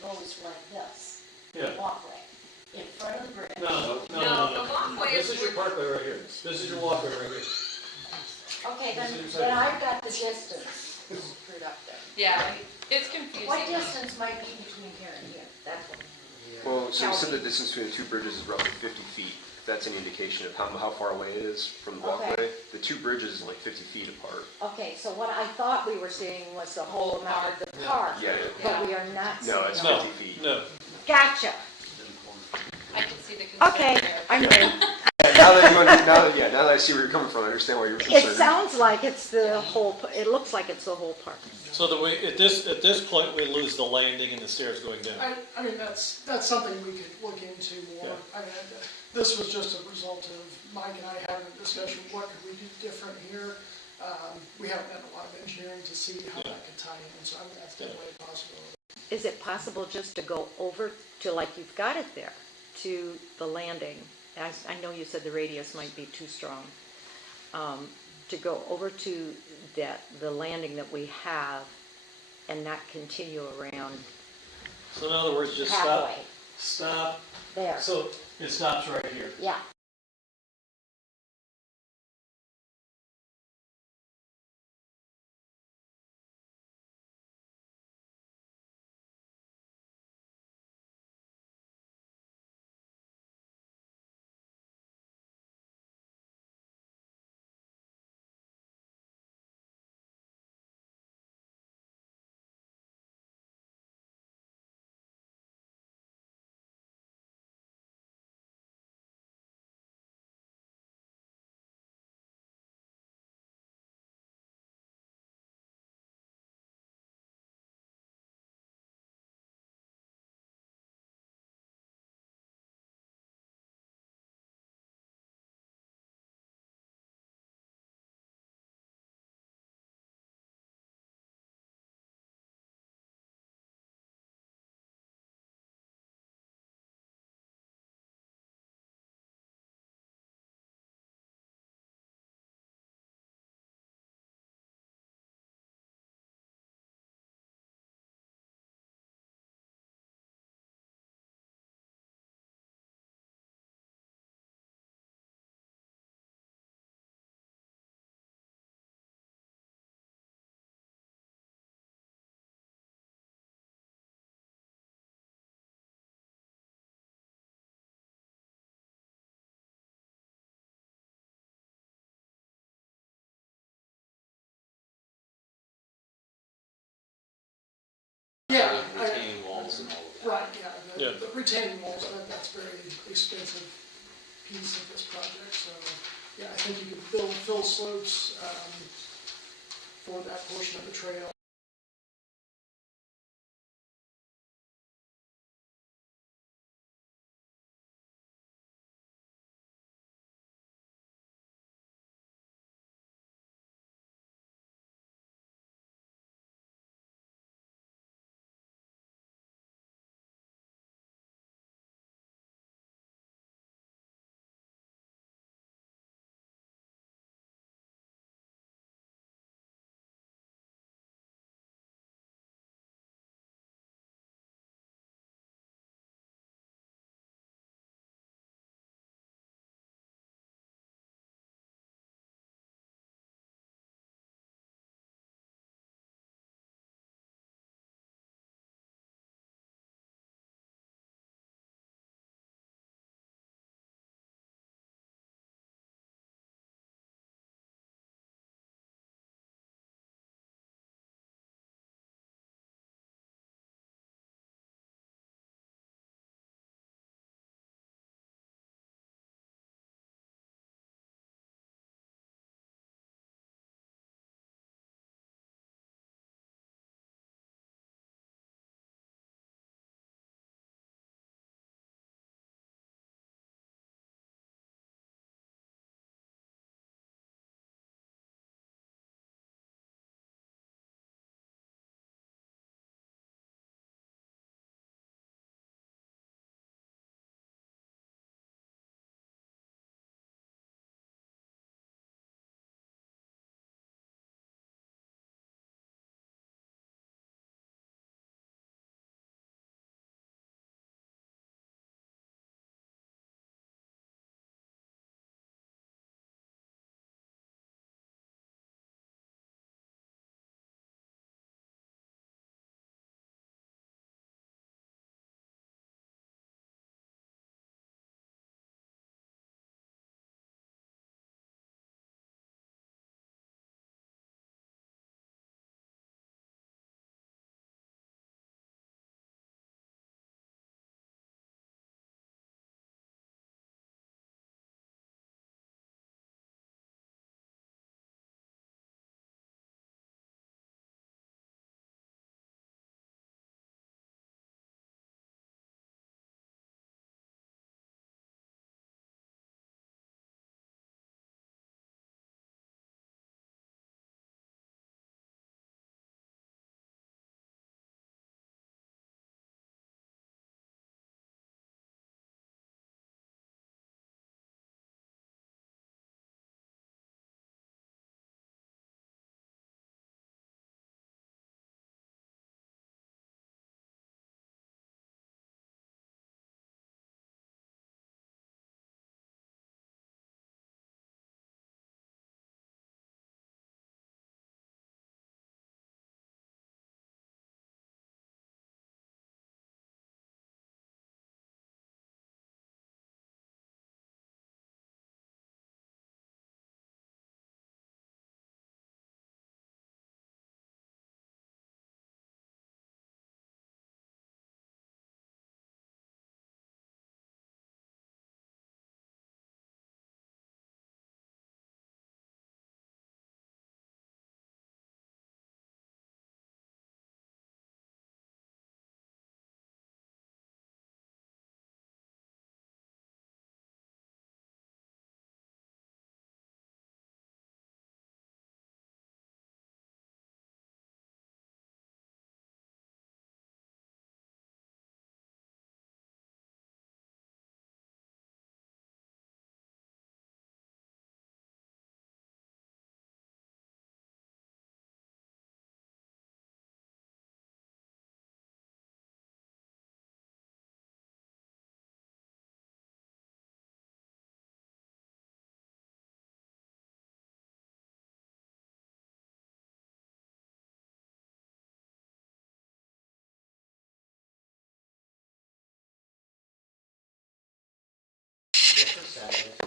goes like this. Yeah. Walkway. In front of the bridge. No, No, the walkway This is is your where- parkway right here. This is your walkway right here. Okay, This is then your I've got the distance screwed up there. Yeah, it's confusing. What distance might be between here and here? That's what. Well, so you said the distance between the two bridges is roughly 50 feet. If that's any indication of how far away it is from the Okay. walkway. The two bridges are like 50 feet apart. Okay, so what I thought we were seeing was the whole amount of the park, Yeah, yeah. but we are not seeing. No, it's that. 50 feet. No. Gotcha. I can see the concern Okay, there. I'm ready. Now that I see where you're coming from, I understand why you're It concerned. sounds like it's the whole, it looks like it's the whole park. So that we, at this point, we lose the landing and the stairs going down. I mean, that's something we could look into more. Yeah. I mean, this was just a result of Mike and I having a discussion, what could we do different here? We haven't done a lot of engineering to see how that could tie in, so I mean, that's definitely a possibility. Is it possible just to go over to, like you've got it there, to the landing? I know you said the radius might be too strong. To go over to the landing that we have and not continue around So in other words, just stop, halfway. stop. There, So it stops right here. yeah. Yeah, Retaining walls and all of that. Right, Yeah. the retaining walls, that's a very expensive piece of this project, so, yeah, I think you could fill slopes, for that portion of the trail.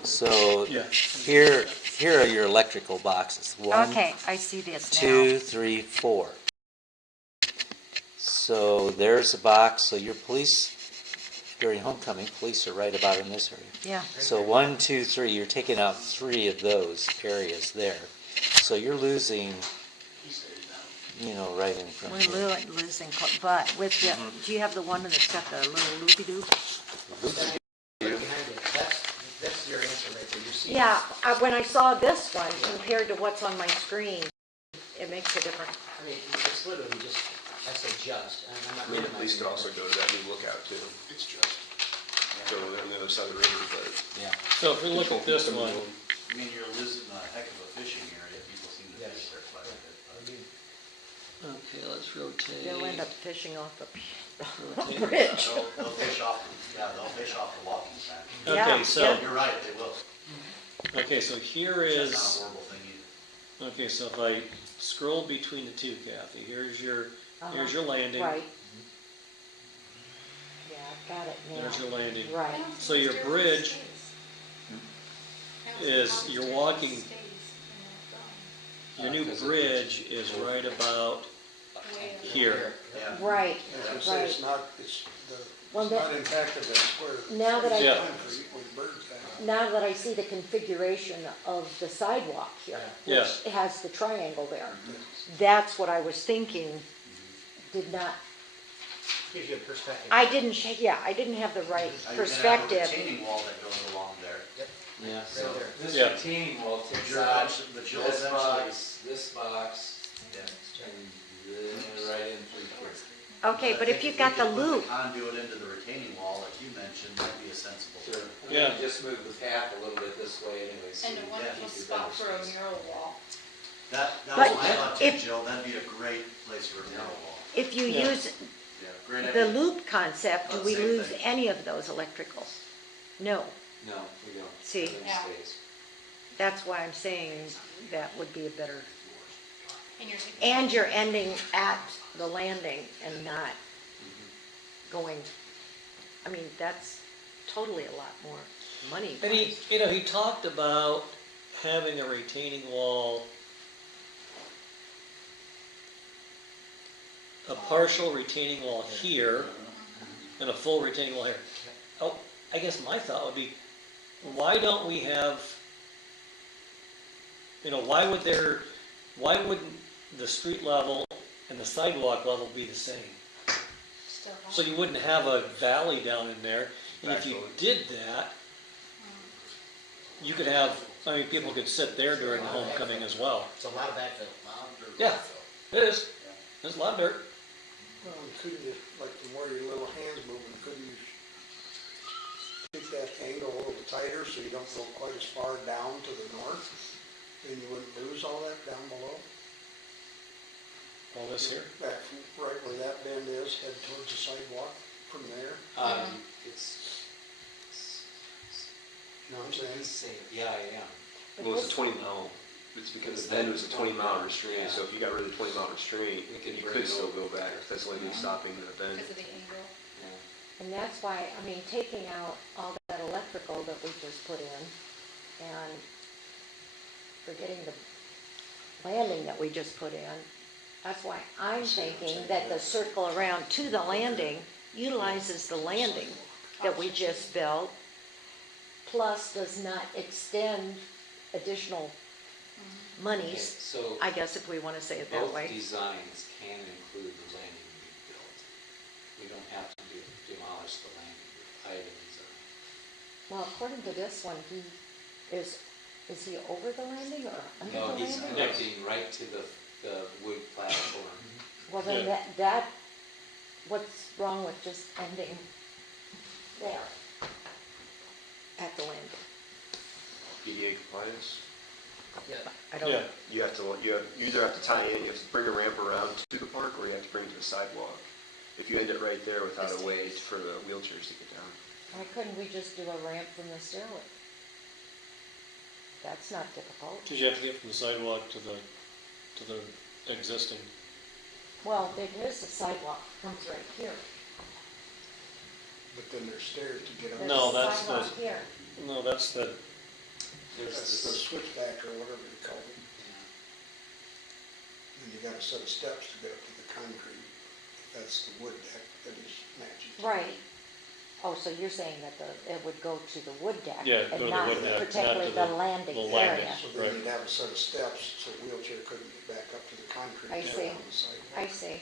So Yeah. here are your electrical boxes. One, Okay, I see this now. 2, 3, 4. So there's a box, so your police, during homecoming, police are right about in this area. Yeah. So 1, 2, 3, you're taking out 3 of those areas there. So you're losing, right in front. We're losing, but with the, do you have the one that's got the little loopy-doo? Right behind it, that's your answer right there, you see. Yeah, when I saw this one compared to what's on my screen, it makes a difference. I mean, it's literally just, I say just, and I'm not I mean, the police minimizing could also it. go to that new lookout too. It's just, Go on the other side of the river, but. Yeah. So if we look at this one, I mean, you're losing a heck of a fishing area, people seem to Yes. fish there quite a bit. I mean, okay, let's rotate. They'll end up fishing off the rotate. bridge. They'll fish off, they'll fish off the walking track. Okay, Yeah, so, yeah. You're right, they will. okay, so here That's not a is, horrible thing either. okay, so if I scroll between the two, Kathy, here's your landing. Right. Yeah, I've got it now. There's your landing. Right. So your bridge is, you're walking, your new bridge is right about here. Yeah. Right, as I say, it's right. not, it's Well, not impacted that square. Now that I- Yeah. Concrete with birds hanging. Now that I see the configuration of the sidewalk here, Yeah. which has the triangle there, that's what I was thinking, did not, gives you a perspective. I didn't have the right Now, you're gonna have a perspective. retaining wall that goes along there. Yeah, Right so there. this Yeah. retaining wall takes You're out eventually- but you'll this eventually- box, this box, Yeah. and then right in through here. Okay, but if you've got the loop, Conduit into the retaining wall, like you mentioned, that'd be a sensible. Sure. Yeah. And just move the path a little bit this way anyway. so And a you wonderful keep your spot better for a space. mural wall. That But was my thought too, if- Jill, that'd be a great place for a mural wall. if you Yeah. use Yeah, great the idea. loop concept, do we Same lose thing. any of those electricals? No, No, we don't. See? Everything Yeah. stays. that's why I'm saying that would be a better, And you're taking. and you're ending at the landing and not going, I mean, that's totally a lot more money. And he talked about having a retaining wall, a partial retaining wall here, and a full retaining wall here. Oh, I guess my thought would be, why don't we have, why wouldn't the street level and the sidewalk level be the same? Still have- So you wouldn't have a valley down in there, and if you did that, you could have, people could sit there during homecoming as well. It's a lot of backfill. Yeah, it is. There's a lot of dirt. Well, couldn't you, like from where your little hand's moving, couldn't you take that angle a little tighter so you don't go quite as far down to the north? Then you wouldn't lose all that down below? All this here. Back from right where that bend is, head towards the sidewalk from there, It's. you know what I'm saying? Yeah, I am. Well, it's a 20 mile, it's because then it was a 20-mile restraint, so if you got rid of the 20-mile restraint, We could you bring could it still over. go back, that's the only thing stopping the bend. Because of the angle. Yeah. And that's why, taking out all that electrical that we just put in and forgetting the landing that we just put in, that's why I'm thinking that the circle around to the landing utilizes the landing that we just built, plus does not extend additional Okay, monies, so I guess if we want to say it that both way. designs can include the landing being built. We don't have to demolish the landing with either design. Well, according to this one, is he over the landing or under the No, landing? he's connecting right to the wood platform. Well, then Yeah. that, what's wrong with just ending there at the landing? EDA compliance, Yeah, I don't Yeah. know. you either have to tie in, you have to bring a ramp around to the park, or you have to bring it to the sidewalk. If you end it right there without a way for the wheelchairs to get down. Why couldn't we just do a ramp from the stairway? That's not difficult. Because you have to get from the sidewalk to the existing. Well, there is a sidewalk, comes right here. But then there's stairs to get up. There's No, a that's sidewalk here. No, that's the, There's That's the this, switchback or whatever you call it. And you got a set of steps to get up to the concrete That's the wood deck that he's matching. Right. Oh, so you're saying that it would go to the wood deck? Yeah, go to and the not wood deck, not particularly to the the landing landing. area? So Right. then you'd have a set of steps, so a wheelchair couldn't get back up to the concrete. I deck see. on the sidewalk. I see.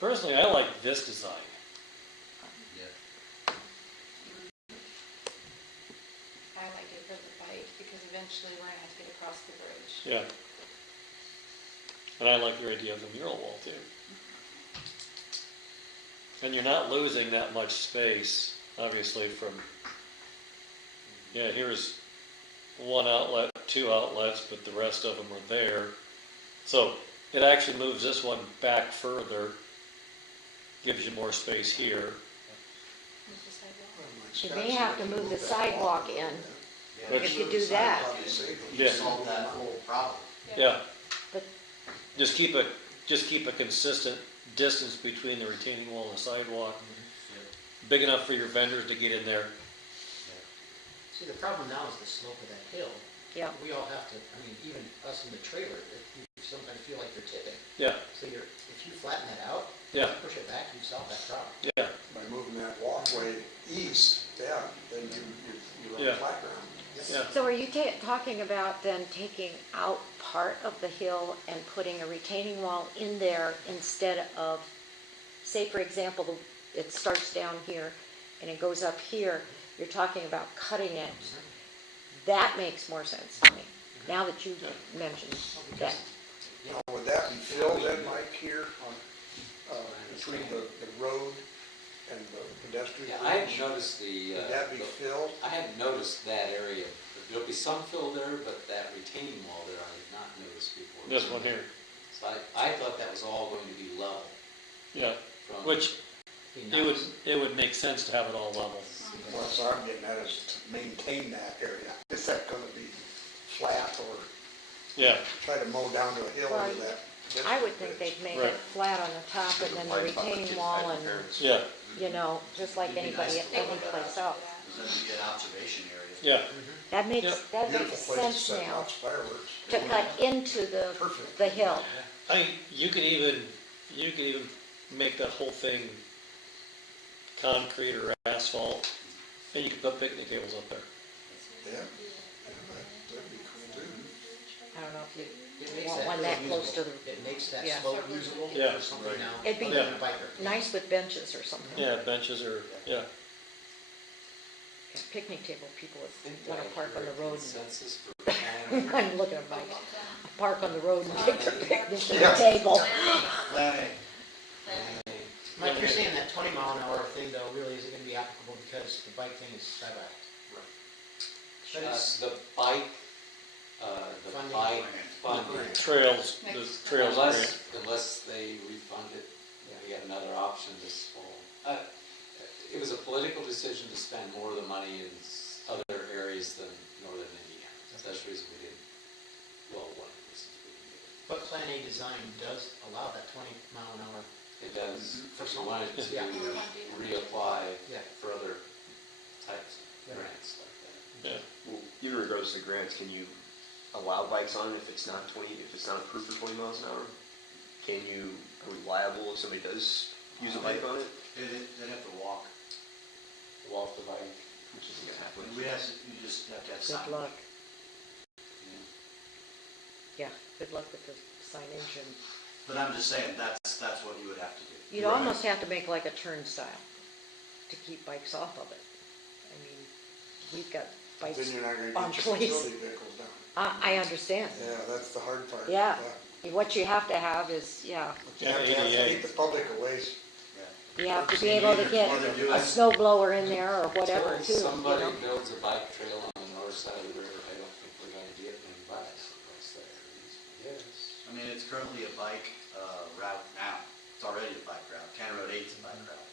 Personally, I like this design. I like it for the bike because eventually we're gonna have to get across the bridge. Yeah. And I like your idea of the mural wall too. And you're not losing that much space, obviously, from, yeah, here's one outlet, two outlets, but the rest of them are there. So it actually moves this one back further, gives you more space here. Move the sidewalk. Well, like You Scott may said, have to if move the that sidewalk wall, in. Which- If you do that. Probably save it. Yeah. Solve that whole problem. Yeah. But- Just keep a consistent distance between the retaining wall and the sidewalk. Big enough for your vendors to get in there. See, the problem now is the slope of that hill. Yeah. We all have to, I mean, even us in the trailer, you sometimes feel like they're tipping. Yeah, So if you flatten that out, yeah, push it back, you solve that problem. yeah. By moving that walkway east, yeah, then you're on Yeah. flat ground. Yeah. So are you talking about then taking out part of the hill and putting a retaining wall in there instead of, say for example, it starts down here and it goes up here, you're talking about cutting it. That makes more sense to me, now that you mentioned that. Now, would that be filled in, Mike, here on, between the road and the pedestrian Yeah, bridge? I hadn't noticed Would that be filled? I hadn't noticed that area. There'll be some fill there, but that retaining wall there, I had not noticed before. This one here, So I thought that was all going to be level yeah. from. Which, Be it would make sense to have it all level. Well, so I'm getting at is to maintain that area. Is that gonna be flat or Yeah, try to mow down to a hill Well, into that? I would think they'd make it Right. flat on the top and then the retaining wall and, yeah, just like anybody, any place else. Because then you get observation area. yeah, That makes, Yeah. that makes Beautiful place to sense set now, lots of fireworks. to cut into Perfect. the hill. you could even make that whole thing concrete or asphalt, and you could put picnic tables up there. Yeah, that'd be cool too. I don't know if It you makes want that one that hill close to the, usable. It makes that Yeah. slope usable Yeah. for something now. It'd be- other than a biker. nice with benches or something. Yeah, benches or, yeah, Picnic table, people I would think wanna I park on hear the road. Consensus for plan. I'm looking at Mike, park on the road and take their picnic Yeah. table. Planning. Mike, you're saying that 20-mile-an-hour thing though really isn't gonna be applicable because the bike thing is skyback. But it's, The bike Funding. funding. trails, the trails grant. Unless they refund it, we have another option this fall. It was a political decision to spend more of the money in other areas than northern Indiana. That's the reason we didn't, one of the reasons we didn't do it. but Plan A design does allow that 20-mile-an-hour. It does, For if you some- wanted to yeah. reapply Yeah. for other types Yeah. of grants like that. Yeah, Well, even regardless of grants, can you allow bikes on it if it's not approved for 20 miles an hour? Are we liable if somebody does use a bike on it? They'd have to walk. Walk the bike. Which isn't gonna happen. You just have to have Good signage. luck, yeah, good luck with the signage and, But I'm just saying, that's what you would have to do. you'd almost have to make like a turnstile to keep bikes off of it. I mean, we've got bikes, Then you're not gonna on get your place. utility vehicles down. I understand. Yeah, that's the hard part. Yeah. What you have to have is, You have to ADA. keep the public away. you have to be able to get a snow blower in there or whatever Until too, you somebody know. builds a bike trail on the north side of the river, I don't think we're gonna get many bikes across there. Yes. I mean, it's currently a bike route now. It's already a bike route. County Road 8's a bike route.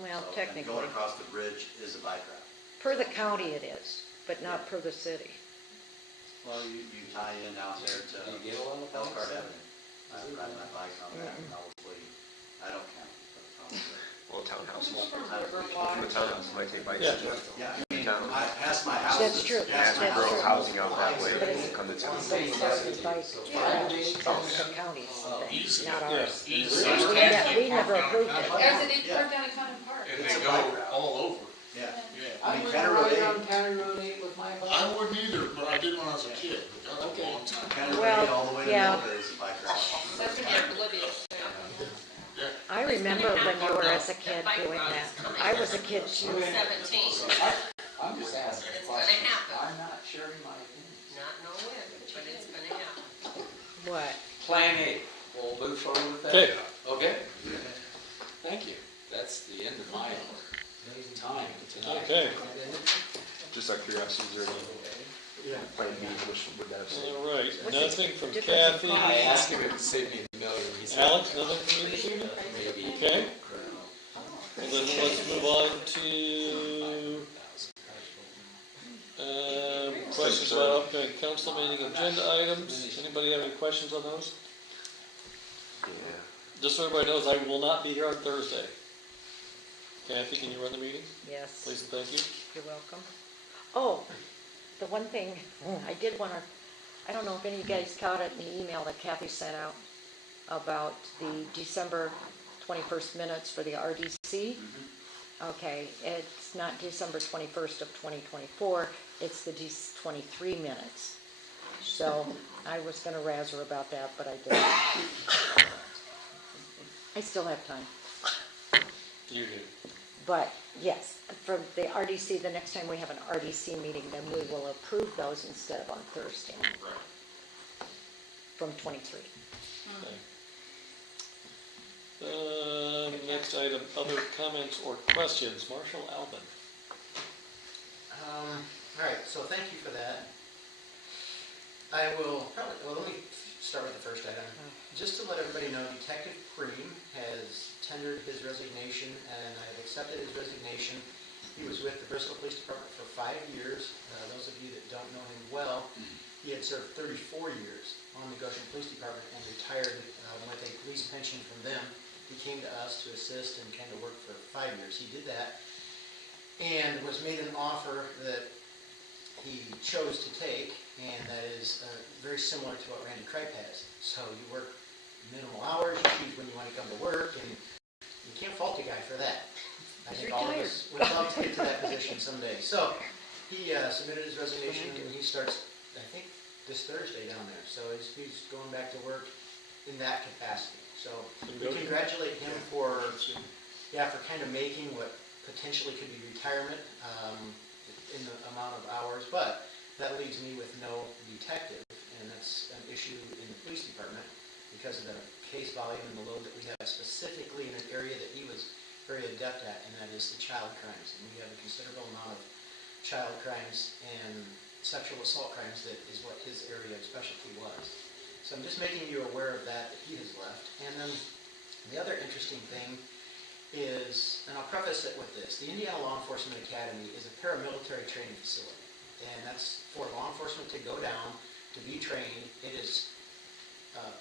Well, So, and technically, going across the bridge is a bike route. per the county it is, but not per the city. Well, you tie in out there to Do you get a lot of bikes? Elkhart Avenue. I ride my bike on that, probably, I don't count, but probably. Well, townhouse. River From a townhouse, it might take bikes. Yeah. Yeah, I mean, mean, town. past my house. That's true. And as we That's grow true. housing out that way, But it it's- will come to town. But it's started by, the counties, Easy. not ours. Easy. We never approved it. There's a big park down in Common Park. And they go all over. Yeah. Yeah. I mean, County Road 8, County Road 8 with my I wouldn't either, but I did when I was a kid, but that was a long time. County Road Well, 8 all the way to yeah. Millville is a bike route. That's when you're oblivious. I remember when you were as a kid doing that. I was a kid too. 17. I'm just asking. It's gonna happen. I'm not sharing my opinion. Not know when, but it's gonna happen. What? Plan A, we'll move forward with that? Okay. Okay. Thank you. That's the end of my time tonight. Okay, Just out of curiosity, is there any plan B, which would that say? all right, What's the nothing from difference in Kathy. I asked him if it would save me $1 million. He said, Alex, nothing from you this evening? maybe. Okay. Well, then let's move on to, questions about upcoming council meeting agenda items. Anybody have any questions on those? Yeah. Just so everybody knows, I will not be here on Thursday. Kathy, can you run the meeting? Yes. Please and thank you. You're welcome. Oh, the one thing, I did want to, I don't know if any of you guys caught it in the email that Kathy sent out about the December 21st minutes for the RDC. Okay, it's not December 21st of 2024, it's the 23 minutes. So I was going to razz her about that, but I didn't. I still have time. You do. But yes, for the RDC, the next time we have an RDC meeting, then we will approve those instead of on Thursday. From 23. Next item, other comments or questions? Marshall Alvin. All right, so thank you for that. I will probably, well, let me start with the first item. Just to let everybody know, Detective Preem has tendered his resignation, and I have accepted his resignation. He was with the Bristol Police Department for 5 years. Those of you that don't know him well, he had served 34 years on the Goshen Police Department and retired with a police pension from them. He came to us to assist and kind of work for 5 years. He did that and was made an offer that he chose to take, and that is very similar to what Randy Kripe has. So you work minimal hours, you choose when you want to come to work, and you can't fault a guy for that. I think all of us would love to get to that position someday. So he submitted his resignation, and he starts, I think, this Thursday down there. So he's going back to work in that capacity. So we congratulate him for kind of making what potentially could be retirement in the amount of hours, but that leaves me with no detective, and that's an issue in the police department because of the case volume and the load that we have specifically in an area that he was very adept at, and that is the child crimes. And we have a considerable amount of child crimes and sexual assault crimes that is what his area of specialty was. So I'm just making you aware of that he has left. And then the other interesting thing is, and I'll preface it with this, the Indiana Law Enforcement Academy is a paramilitary training facility. And that's for law enforcement to go down, to be trained. It is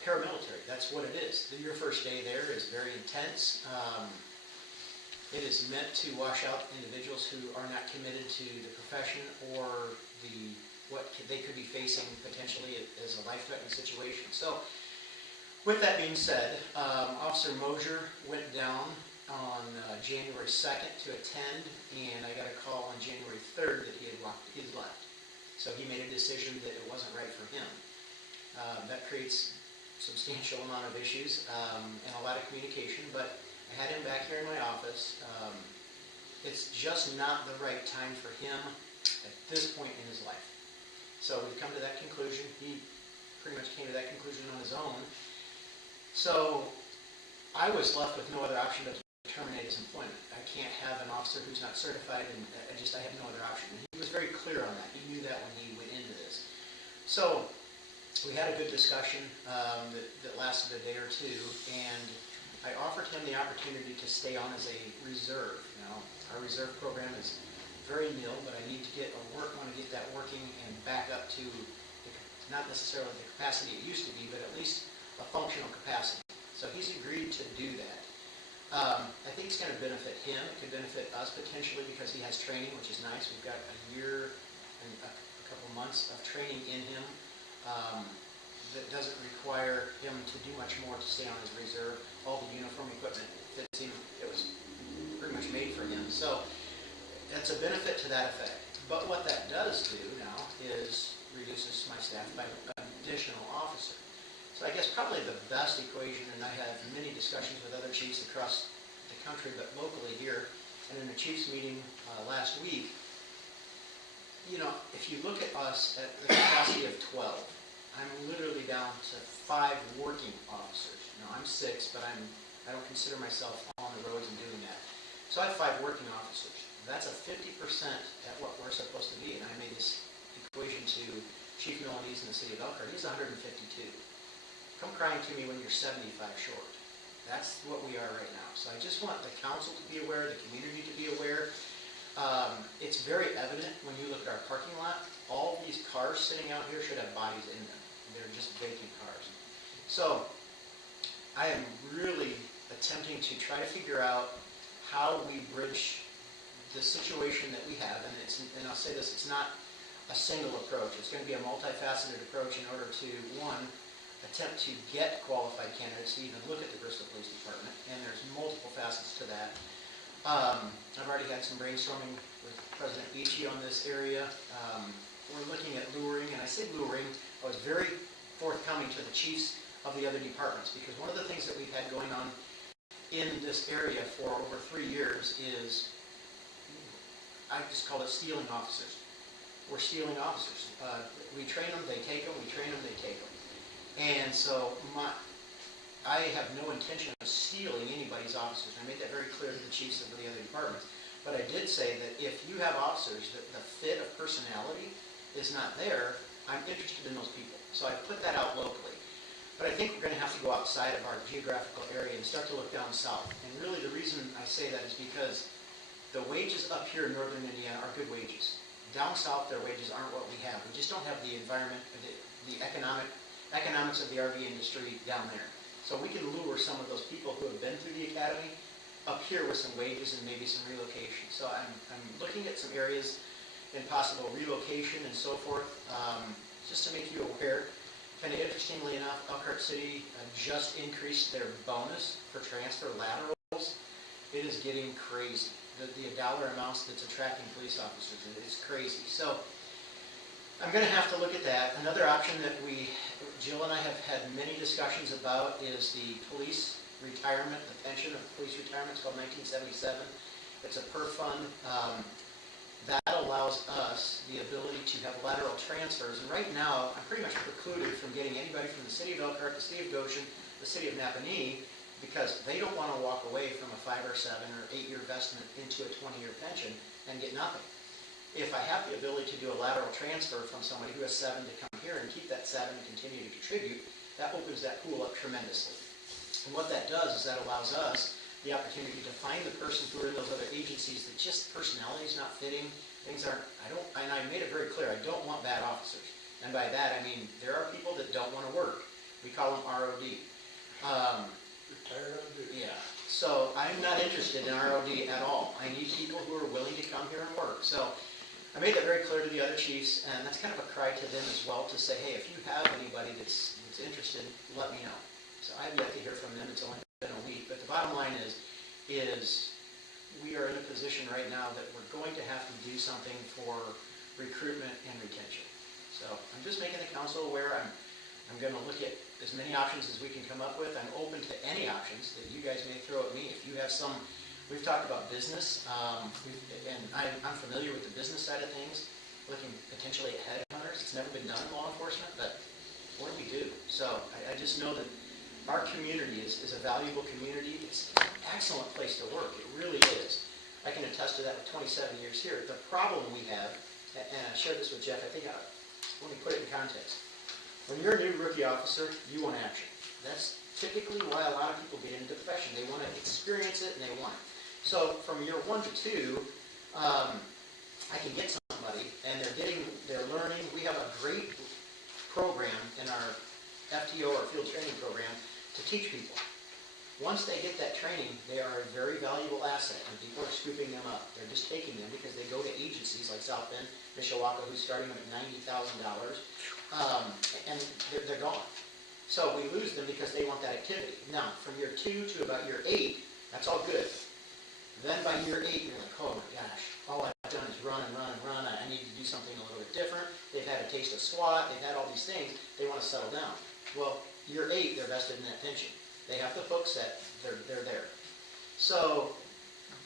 paramilitary. That's what it is. Your first day there is very intense. It is meant to wash out individuals who are not committed to the profession or what they could be facing potentially as a life-threatening situation. So, with that being said, Officer Mosier went down on January 2nd to attend, and I got a call on January 3rd that he had left. So he made a decision that it wasn't right for him. That creates a substantial amount of issues and a lot of communication, but I had him back here in my office. It's just not the right time for him at this point in his life. So we've come to that conclusion. He pretty much came to that conclusion on his own. So I was left with no other option but to terminate his employment. I can't have an officer who's not certified, and I have no other option. And he was very clear on that. He knew that when he went into this. So we had a good discussion that lasted a day or two, and I offered him the opportunity to stay on as a reserve. Our reserve program is very nil, but I need to want to get that working and back up to not necessarily the capacity it used to be, but at least a functional capacity. So he's agreed to do that. I think it's gonna benefit him, it could benefit us potentially because he has training, which is nice. We've got a year and a couple months of training in him. That doesn't require him to do much more to stay on his reserve. All the uniform equipment fits him, it was pretty much made for him. So it's a benefit to that effect. But what that does do now is reduces my staff by an additional officer. So I guess probably the best equation, and I have many discussions with other chiefs across the country, but locally here, and in a chiefs meeting last week, you know, if you look at us at the capacity of 12, I'm literally down to 5 working officers. Now, I'm 6, but I don't consider myself on the roads and doing that. So I have 5 working officers. That's a 50% at what we're supposed to be. And I made this equation to Chief Milanese in the city of Elkhart. He's 152. Come crying to me when you're 75 short. That's what we are right now. So I just want the council to be aware, the community to be aware. It's very evident when you look at our parking lot. All these cars sitting out here should have bodies in them. They're just vacant cars. So I am really attempting to try to figure out how we bridge the situation that we have, and I'll say this, it's not a single approach. It's going to be a multifaceted approach in order to, one, attempt to get qualified candidates to even look at the Bristol Police Department, and there's multiple facets to that. I've already had some brainstorming with President Beachy on this area. We're looking at luring, and I say luring, I was very forthcoming to the chiefs of the other departments, because one of the things that we've had going on in this area for over 3 years is, I just call it stealing officers. We're stealing officers. We train them, they take them, we train them, they take them. And so I have no intention of stealing anybody's officers. I made that very clear to the chiefs of the other departments. But I did say that if you have officers that the fit of personality is not there, I'm interested in those people. So I put that out locally. But I think we're going to have to go outside of our geographical area and start to look down south. And really the reason I say that is because the wages up here in northern Indiana are good wages. Down south, their wages aren't what we have. We just don't have the environment, the economics of the RV industry down there. So we can lure some of those people who have been through the academy up here with some wages and maybe some relocation. So I'm looking at some areas and possible relocation and so forth, just to make you aware. Kind of interestingly enough, Elkhart City just increased their bonus for transfer laterals. It is getting crazy. The dollar amounts that's attracting police officers, it's crazy. So I'm going to have to look at that. Another option that Jill and I have had many discussions about is the police retirement, the pension of police retirement. It's called 1977. It's a per fund. That allows us the ability to have lateral transfers. And right now, I'm pretty much precluded from getting anybody from the city of Elkhart, the city of Goshen, the city of Napanee, because they don't want to walk away from a 5 or 7 or 8-year investment into a 20-year pension and get nothing. If I have the ability to do a lateral transfer from somebody who has 7 to come here and keep that 7 and continue to contribute, that opens that pool up tremendously. And what that does is that allows us the opportunity to find the persons who are in those other agencies that just personality is not fitting, things aren't, and I made it very clear, I don't want bad officers. And by that, I mean, there are people that don't want to work. We call them ROD. Retired on duty. Yeah, so I'm not interested in ROD at all. I need people who are willing to come here and work. So I made that very clear to the other chiefs, and that's kind of a cry to them as well to say, hey, if you have anybody that's interested, let me know. So I've yet to hear from them. It's only been a week, but the bottom line is we are in a position right now that we're going to have to do something for recruitment and retention. So I'm just making the council aware. I'm going to look at as many options as we can come up with. I'm open to any options that you guys may throw at me. If you have some, we've talked about business, and I'm familiar with the business side of things, looking potentially at headhunters. It's never been done in law enforcement, but what do we do? So I just know that our community is a valuable community. It's an excellent place to work. It really is. I can attest to that with 27 years here. The problem we have, and I shared this with Jeff, let me put it in context. When you're a new rookie officer, you want action. That's typically why a lot of people get into the profession. They want to experience it and they want it. So from year 1 to 2, I can get somebody and they're learning. We have a great program in our FTO or field training program to teach people. Once they get that training, they are a very valuable asset, and people are scooping them up. They're just taking them because they go to agencies like South Bend, Mishawaka, who's starting them at $90,000, and they're gone. So we lose them because they want that activity. Now, from year 2 to about year 8, that's all good. Then by year 8, you're like, oh my gosh, all I've done is run and run and run. I need to do something a little bit different. They've had a taste of SWAT. They've had all these things. They want to settle down. Well, year 8, they're vested in that pension. They have the book set. They're there. So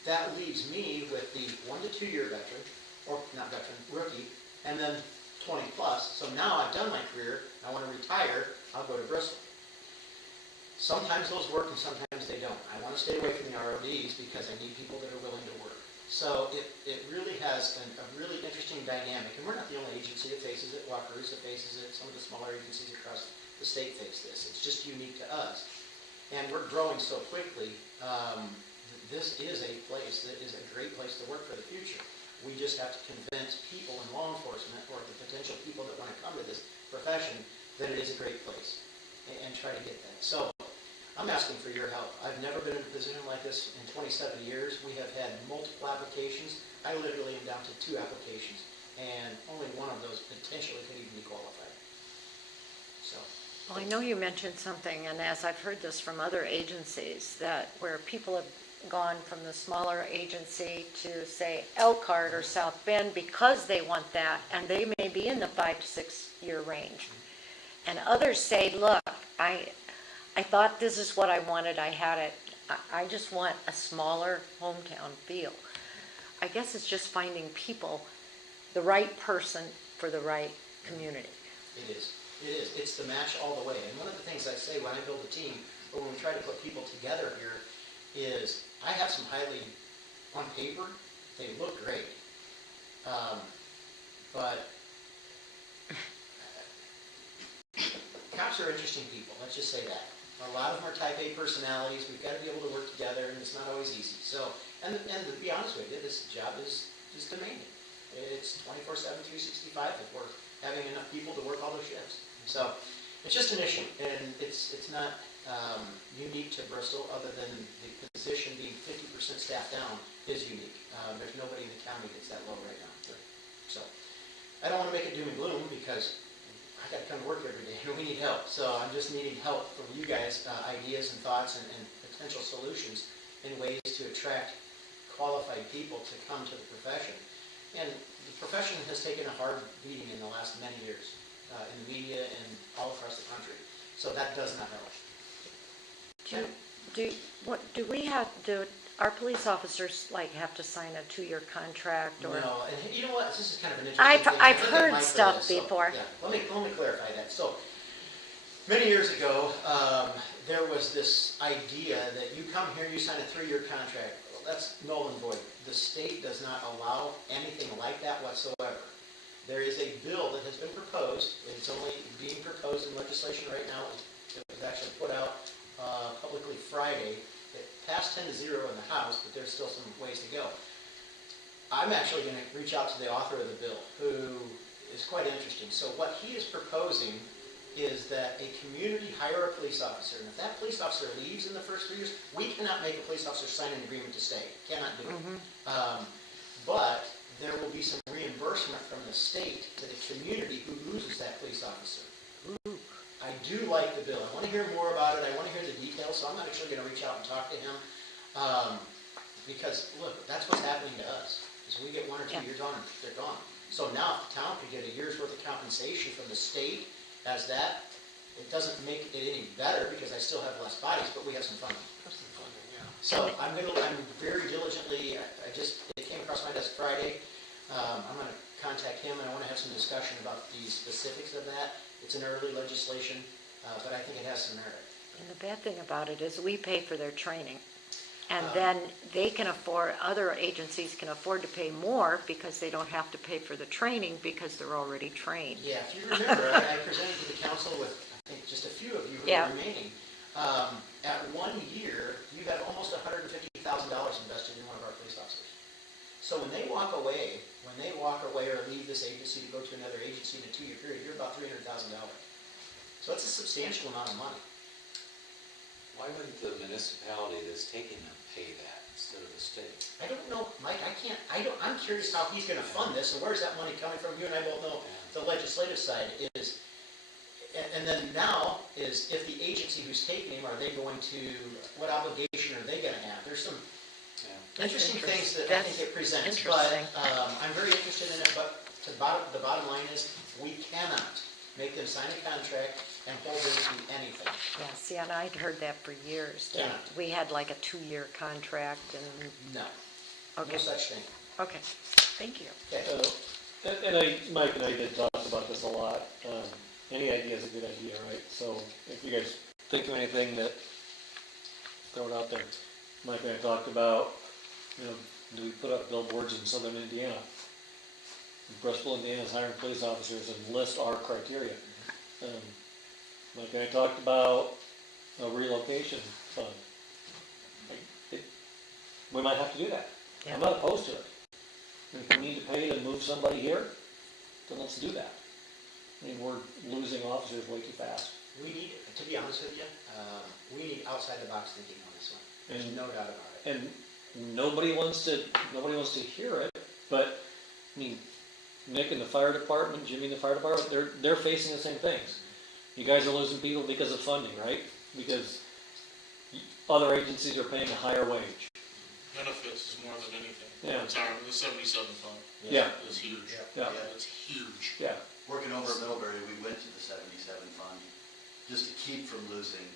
that leaves me with the 1 to 2 year veteran, or not veteran, rookie, and then 20 plus. So now I've done my career. I want to retire. I'll go to Bristol. Sometimes those work and sometimes they don't. I want to stay away from the RODs because I need people that are willing to work. So it really has a really interesting dynamic. And we're not the only agency that faces it. Wakarusa faces it. Some of the smaller agencies across the state face this. It's just unique to us. And we're growing so quickly. This is a place that is a great place to work for the future. We just have to convince people in law enforcement or the potential people that want to come to this profession that it is a great place and try to get that. So I'm asking for your help. I've never been in a position like this in 27 years. We have had multiple applications. I literally am down to 2 applications, and only one of those potentially could even be qualified. So. Well, I know you mentioned something, and as I've heard this from other agencies, that where people have gone from the smaller agency to, say, Elkhart or South Bend because they want that, and they may be in the 5 to 6 year range. And others say, look, I thought this is what I wanted, I had it. I just want a smaller hometown feel. I guess it's just finding people, the right person for the right community. It is. It is. It's the match all the way. And one of the things I say when I build a team, or when we try to put people together here, is I have some highly, on paper, they look great. But cops are interesting people, let's just say that. A lot of them are type A personalities. We've got to be able to work together, and it's not always easy. So, and to be honest with you, this job is demanding. It's 24/7, 365 if we're having enough people to work all those shifts. So, it's just an issue, and it's not unique to Bristol, other than the position being 50% staffed down is unique. There's nobody in the county that's that low right now. So, I don't want to make it doom and gloom because I got to come to work every day, and we need help. So I'm just needing help from you guys, ideas and thoughts and potential solutions in ways to attract qualified people to come to the profession. And the profession has taken a hard beating in the last many years in the media and all across the country. So that does not help. Do we have, do our police officers like have to sign a 2 year contract or? No, and you know what, this is kind of an interesting thing. I've I think heard Mike stuff does, so, before. Yeah, let me clarify that. So, many years ago, there was this idea that you come here, you sign a 3 year contract. Well, that's null and void. The state does not allow anything like that whatsoever. There is a bill that has been proposed. It's only being proposed in legislation right now. It was actually put out publicly Friday. It passed 10-0 in the House, but there's still some ways to go. I'm actually going to reach out to the author of the bill, who is quite interesting. So what he is proposing is that a community hire a police officer, and if that police officer leaves in the first 3 years, we cannot make a police officer sign an agreement to stay. Cannot do it. But there will be some reimbursement from the state to the community who loses that police officer. I do like the bill. I want to hear more about it. I want to hear the details, so I'm actually going to reach out and talk to him. Because, look, that's what's happening to us. Is we get 1 or 2 years on and they're gone. So now if the town could get a year's worth of compensation from the state as that, it doesn't make it any better because I still have less bodies, but we have some funding. So I'm very diligently, it came across my desk Friday. I'm going to contact him, and I want to have some discussion about the specifics of that. It's an early legislation, but I think it has some merit. And the bad thing about it is we pay for their training. And then they can afford, other agencies can afford to pay more because they don't have to pay for the training because they're already trained. Yeah, if you remember, I presented to the council with, I think, just a few of you who are remaining. At 1 year, you have almost $150,000 invested in one of our police officers. So when they walk away or leave this agency to go to another agency in a 2 year period, you're about $300,000. So it's a substantial amount of money. Why wouldn't the municipality that's taking them pay that instead of the state? I don't know, Mike, I'm curious how he's gonna fund this, and where's that money coming from? You and I both know the legislative side is, and then now is if the agency who's taking him, are they going to, what obligation are they gonna have? There's some interesting things that I think it presents, but, I'm very interested in it, but the bottom line is, we cannot make them sign a contract and hold them to anything. Yeah, see, and I'd heard that for years, that Yeah. we had like a 2-year contract and, No, okay, no such thing. okay, thank you. Okay. And Mike and I did talk about this a lot. Any idea is a good idea, right? So if you guys think of anything that, throw it out there. Mike and I talked about, do we put up billboards in southern Indiana? Bristol, Indiana is hiring police officers and list our criteria. Mike and I talked about a relocation fund. We might have to do that. I'm not opposed to it. If we need to pay to move somebody here, then let's do that. I mean, we're losing officers way too fast. We need, to be honest with you, we need outside the box thinking on this one. There's no doubt about it. And nobody wants to hear it, but, I mean, Nick in the fire department, Jimmy in the fire department, they're facing the same things. You guys are losing people because of funding, right? Because other agencies are paying a higher wage. Benefits is more than anything. Yeah. Retirement, the 77 fund. Yeah. Is huge. Yeah. It's huge. Yeah. Working over at Middlebury, we went to the 77 fund just to keep from losing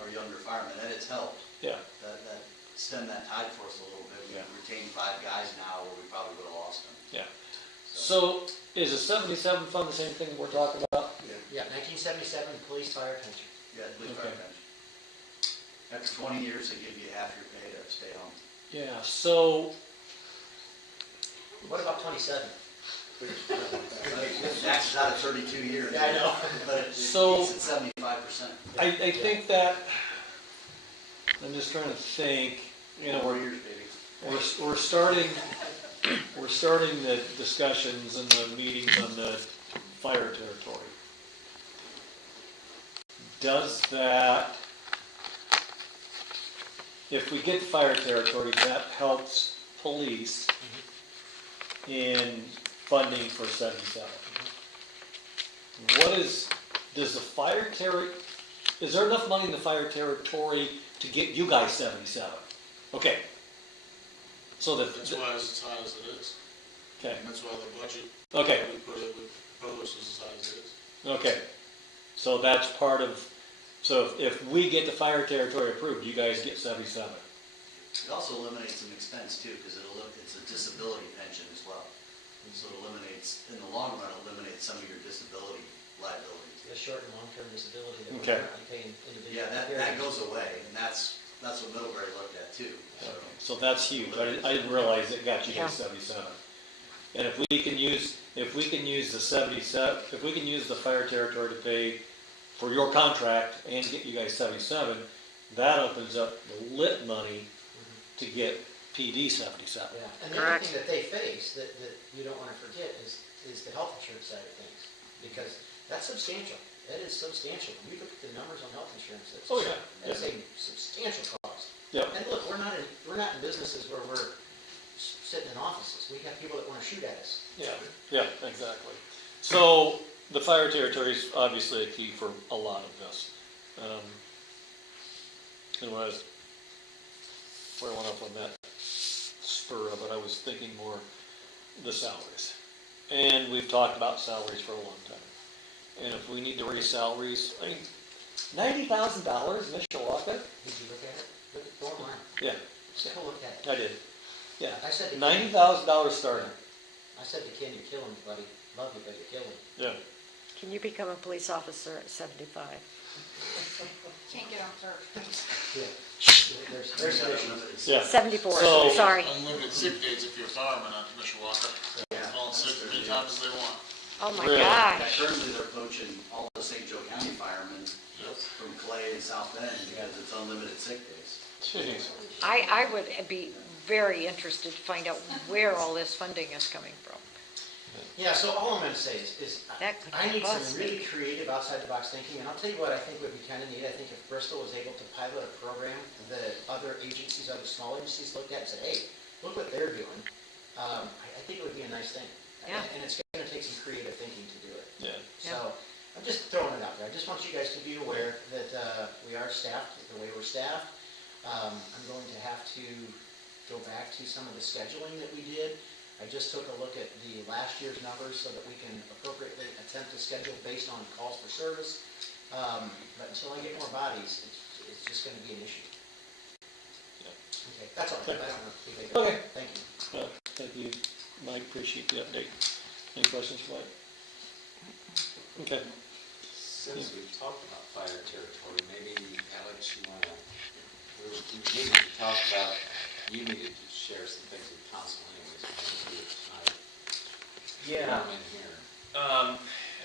our younger firemen, and it's helped. Yeah. That stemmed that tide for us a little bit. We've retained 5 guys now where we probably would have lost them. Yeah. So is the 77 fund the same thing we're talking about? Yeah, 1977, police fire pension. Yeah, police fire pension. After 20 years, they give you half your pay to stay home. Yeah, so, What about 27? Taxes out of 32 years. Yeah, I know. But it's So- at 75%. I think that, I'm just trying to think, 4 years, baby. we're starting the discussions and the meetings on the fire territory. Does that, if we get the fire territory, that helps police in funding for 77? Does the fire territory, is there enough money in the fire territory to get you guys 77? Okay. So That's why it's as high as it is. Okay. And that's why the budget. Okay. We proposed is as high as it is. Okay, so that's part of, so if we get the fire territory approved, you guys get 77. It also eliminates some expense too, because it's a disability pension as well. And so it eliminates, in the long run, eliminates some of your disability liabilities. The short and long-term disability that we're Okay. currently paying individuals. Yeah, that goes away, and that's what Middlebury looked at too. So that's huge, I didn't realize it got you guys 77. And if we can use the 77, if we can use the fire territory to pay for your contract and get you guys 77, that opens up the lit money to get PD 77. Yeah, and the other thing that they face, that you don't want to forget, is the health insurance side of things. Because that's substantial. That is substantial. When we look at the numbers on health insurance, that's a substantial cost. Yep. And look, we're not in businesses where we're sitting in offices. We have people that want to shoot at us. Yeah, exactly. So the fire territory is obviously a key for a lot of this. And where I went up on that spur of it, I was thinking more the salaries. And we've talked about salaries for a long time. And if we need to raise salaries, I mean, $90,000 in Mishawaka? Did you look at it? Go online. Yeah. Just go look at it. I did. Yeah. I said to $90,000 starting. I said to Ken, you're killing me, buddy. Love you, but you're killing me. Yeah. Can you become a police officer at 75? Can't get on turf. Yeah. There's issues. Yeah. 74, So- sorry. Unlimited sick days if you're a fireman at Mishawaka. All sick as many times as they want. Oh my Really? gosh. Currently, they're poaching all the St. Joe County firemen from Clay and South Bend because it's unlimited sick days. Jeez. I would be very interested to find out where all this funding is coming from. Yeah, so all I'm gonna say is That could I need cost some me. really creative outside the box thinking, and I'll tell you what I think would be kind of neat. I think if Bristol was able to pilot a program that other agencies, other small agencies looked at and said, hey, look what they're doing, I think it would be a nice thing. Yeah. And it's gonna take some creative thinking to do it. Yeah. So, I'm just throwing it out there. I just want you guys to be aware that we are staffed the way we're staffed. I'm going to have to go back to some of the scheduling that we did. I just took a look at the last year's numbers so that we can appropriately attempt to schedule based on calls for service. But until I get more bodies, it's just gonna be an issue. Okay, that's all. I don't know. Okay. Thank you. Thank you, Mike, appreciate the update. Any questions for Mike? Okay. Since we've talked about fire territory, maybe Alex, you wanna, we needed to talk about, you needed to share some things with council anyways. We'll do it tonight. Yeah. Come in here.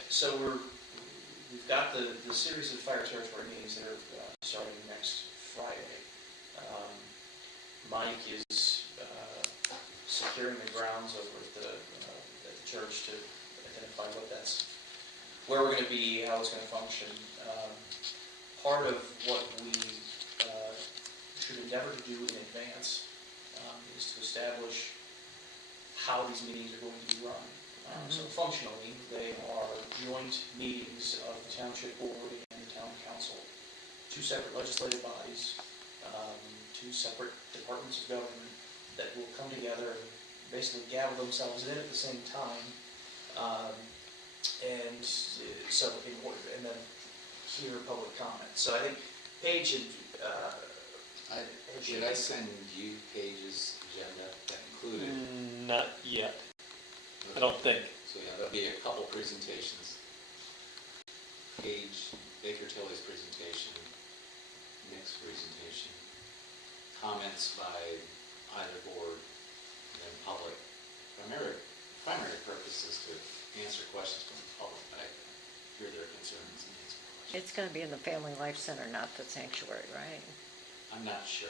So we've got the series of fire territory meetings that are starting next Friday. Mike is securing the grounds over at the church to identify where we're going to be, how it's going to function. Part of what we should endeavor to do in advance is to establish how these meetings are going to be run. So functionally, they are joint meetings of the township board and the town council, two separate legislative bodies, two separate departments of government that will come together and basically gavel themselves in at the same time. And then hear public comment. So I think Paige had, Should I send you Paige's agenda that included? Not yet. I don't think. So yeah, there'll be a couple presentations. Paige, Baker Tilly's presentation, Nick's presentation, comments by either board, and then public. Primary purpose is to answer questions from the public, but I hear their concerns and answer questions. It's gonna be in the Family Life Center, not the sanctuary, right? I'm not sure.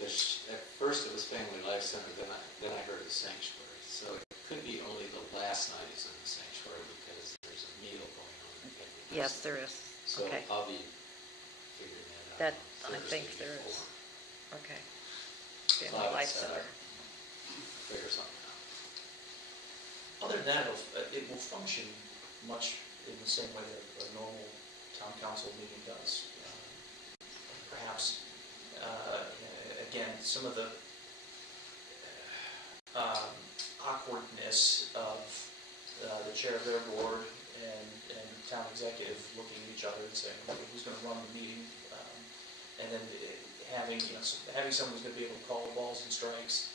At first it was Family Life Center, then I heard the sanctuary. So it could be only the last night is in the sanctuary because there's a meal going on in Family Life Yes, Center. there is. So Okay. I'll be figuring that out. That, I on think Thursday there is. before. Okay. So Family I would Life set Center. up, figure something out. other than that, it will function much in the same way that a normal town council meeting does. Perhaps, again, some of the awkwardness of the chair of their board and town executive looking at each other and saying, okay, who's going to run the meeting? And then having someone who's going to be able to call the balls and strikes,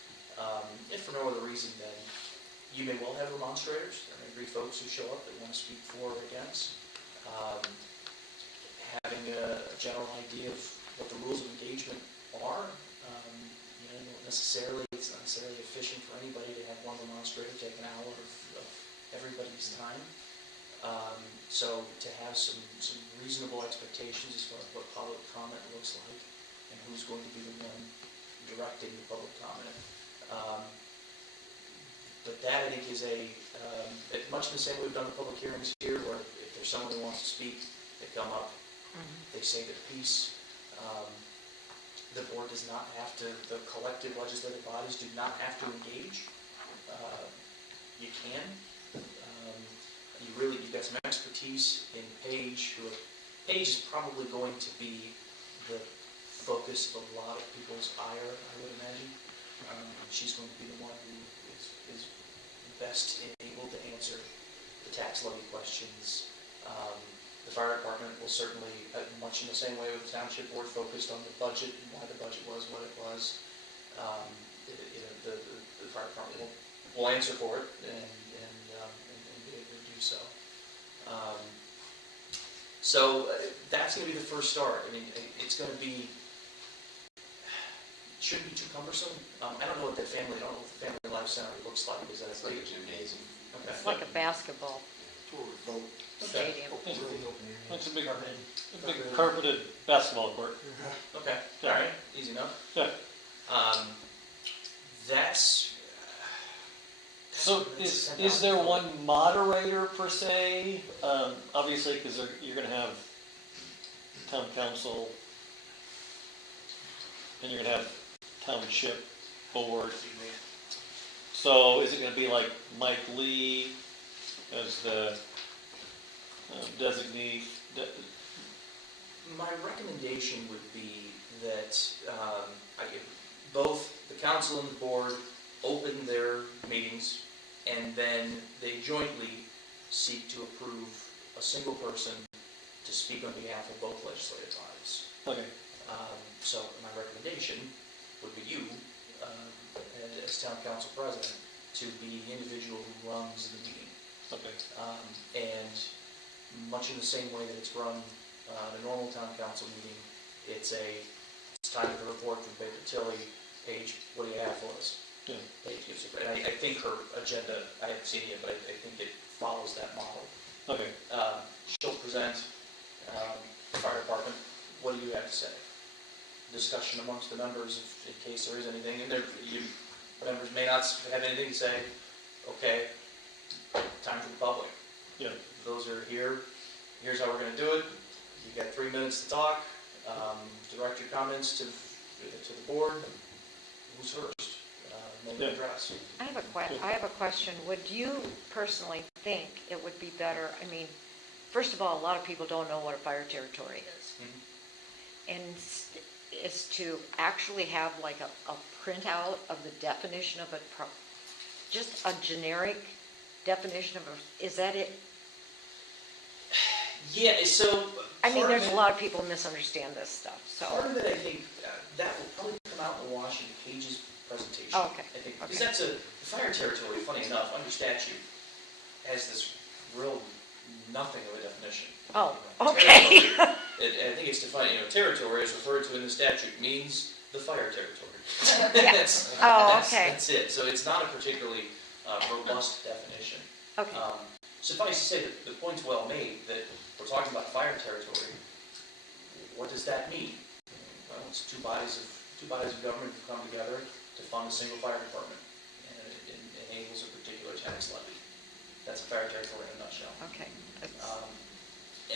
if for no other reason than you may well have demonstrators. There may be folks who show up that want to speak for or against. Having a general idea of what the rules of engagement are. It's not necessarily efficient for anybody to have one demonstrator take an hour of everybody's time. So to have some reasonable expectations as far as what public comment looks like and who's going to be the one directing the public comment. But that, I think, is much in the same way we've done the public hearings here, where if there's someone who wants to speak, they come up, they say their piece. The board does not have to, the collective legislative bodies do not have to engage. You can. You've got some expertise in Paige, Paige is probably going to be the focus of a lot of people's ire, I would imagine. She's going to be the one who is best enabled to answer the tax levy questions. The fire department will certainly, much in the same way with the township board, focused on the budget and why the budget was what it was. The fire department will answer for it and be able to do so. So that's going to be the first start. I mean, it's going to be. Shouldn't be too cumbersome. I don't know what the Family Life Center looks like. Is that It's like a gymnasium. Okay. It's like a basketball Vote. stadium. It's a big carpeted basketball court. Okay. Yeah. All right. Easy enough. Yeah. That's So is there one moderator per se? Obviously, because you're gonna have town council, and you're gonna have township board. So is it gonna be like Mike Lee as the designee? My recommendation would be that both the council and the board open their meetings, and then they jointly seek to approve a single person to speak on behalf of both legislative bodies. Okay. So my recommendation would be you, as town council president, to be the individual who runs the meeting. Okay. And much in the same way that it's run a normal town council meeting, it's time for the report from Baker Tilly. Paige, what do you have for us? Yeah. Paige gives it, and I think her agenda, I haven't seen it yet, but I think it follows that model. Okay. She'll present the fire department. What do you have to say? Discussion amongst the members in case there is anything, and members may not have anything to say. Okay, time for the public. Yeah. Those are here. Here's how we're going to do it. You got 3 minutes to talk. Direct your comments to the board. Who's first? Name and address. I have a question. Would you personally think it would be better, I mean, first of all, a lot of people don't know what a fire territory is. Mm-hmm. And is to actually have like a printout of the definition of just a generic definition of is that it? Yeah, so... I mean, there's a lot of people misunderstand this stuff, so. Part of it, I think, that will probably come out in the wash in Paige's presentation. Oh, okay. I think, because that's the fire territory, funny enough, under statute, has this real nothing of a definition. Oh, okay. I think it's defined, territory is referred to in the statute means the fire territory. Yeah. Okay. That's it. So it's not a particularly robust definition. Okay. Suffice to say that the point's well made that we're talking about fire territory. What does that mean? Well, it's two bodies of government who come together to fund a single fire department, and it enables a particular tax levy. That's a fire territory in a nutshell. Okay.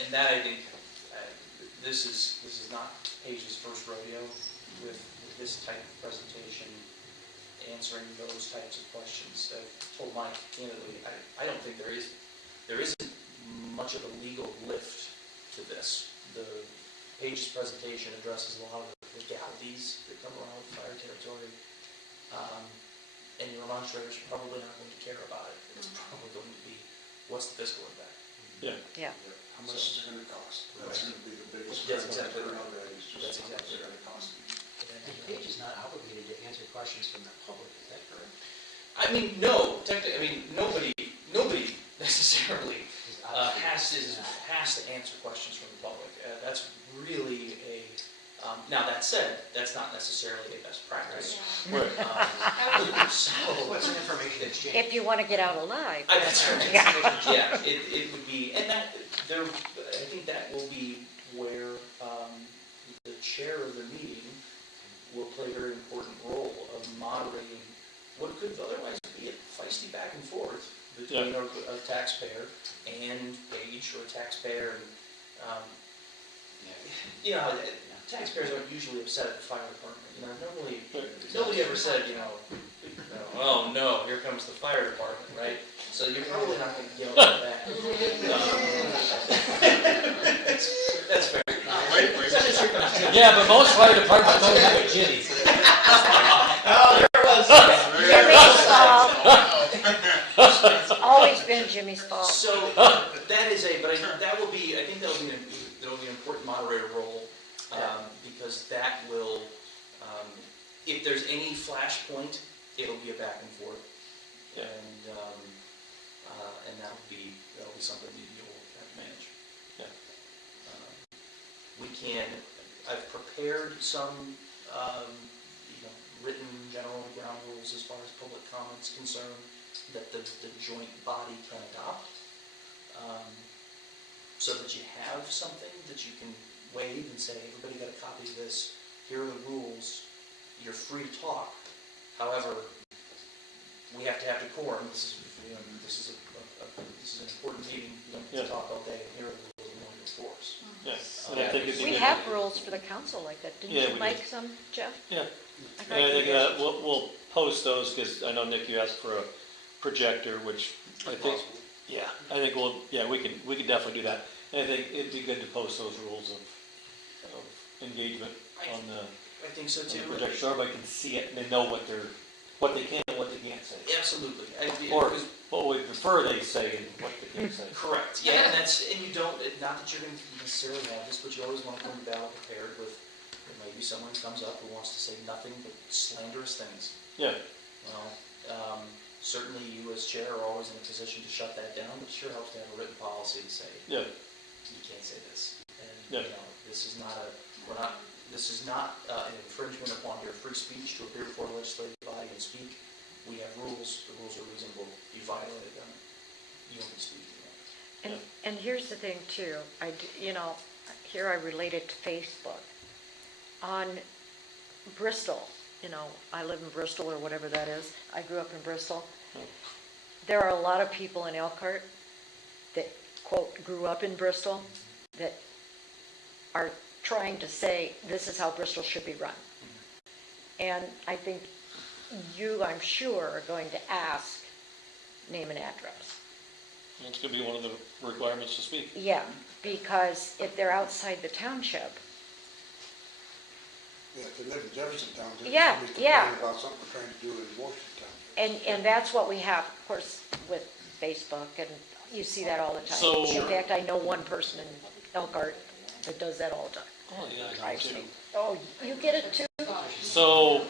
And that, I think, this is not Paige's first rodeo with this type of presentation, answering those types of questions. I've told Mike candidly, I don't think there isn't much of a legal lift to this. The Paige's presentation addresses a lot of the legalities that come around with fire territory, and your demonstrators are probably not going to care about it. It's probably going to be, what's the fiscal impact? Yeah. Yeah. How much is it gonna cost? That's gonna be the biggest. That's exactly right. That's exactly right. And Paige is not obligated to answer questions from the public, is that correct? I mean, no, technically, nobody necessarily has to answer questions from the public. That's really now that said, that's not necessarily a best practice. Right. What's an information exchange? If you want to get out alive. That's right. Yeah. Yeah, it would be, and I think that will be where the chair of the meeting will play a very important role of moderating what could otherwise be a feisty back and forth between a taxpayer and Paige, or a taxpayer and, taxpayers aren't usually upset at the fire department. Nobody ever said, oh no, here comes the fire department, right? So you're probably not going to yell at that. That's fair. Yeah, but most fire departments don't have a Jimmy. Oh, there was. Jimmy's fault. It's always been Jimmy's fault. So that is I think that'll be an important moderator role, because that will, if there's any flashpoint, it'll be a back and forth, and that'll be something that you'll have to manage. Yeah. I've prepared some, written general ground rules as far as public comments concerned that the joint body can adopt, so that you have something that you can wave and say, everybody got a copy of this, here are the rules, you're free to talk. However, we have to to have decorum, this is an important meeting, you don't get to talk all day, and here are the rules we want to enforce. Yeah. And I think it'd be We good- have rules for the council like that. Yeah, Didn't we you make some, Jeff? Yeah. I And I thought you think did. we'll post those, because I know, Nick, you asked for a projector, which I think, yeah, I think we can definitely do that. And I think it'd be good to post those rules of engagement on the I think so too. projector, so everybody can see it and they know what they can and what they can't say. Absolutely. Or what we prefer they say and what they can't say. Correct, yeah, and you don't, not that you're gonna necessarily have this, but you always want to come to ballot prepared with, maybe someone comes up who wants to say nothing but slanderous things. Yeah. Well, certainly you as chair are always in a position to shut that down, but it sure helps to have a written policy to say, Yeah. you can't say this. And, Yeah. this is not an infringement upon your free speech to appear before a legislative body and speak. We have rules, the rules are reasonable, you violate them, you won't be speaking. And here's the thing too, here I related to Facebook. On Bristol, I live in Bristol or whatever that is, I grew up in Bristol. There are a lot of people in Elkhart that, quote, grew up in Bristol, that are trying to say, this is how Bristol should be run. And I think you, I'm sure, are going to ask name and address. It's going to be one of the requirements to speak. Yeah, because if they're outside the township, Yeah, if they live in Jefferson Township, Yeah, somebody's yeah. complaining about something we're trying to do in Washington Township. and that's what we have, of course, with Facebook, and you see that all the time. So- In fact, I know one person in Elkhart that does that all the time. Oh, yeah, I know Drives too. me. Oh, you get it too? So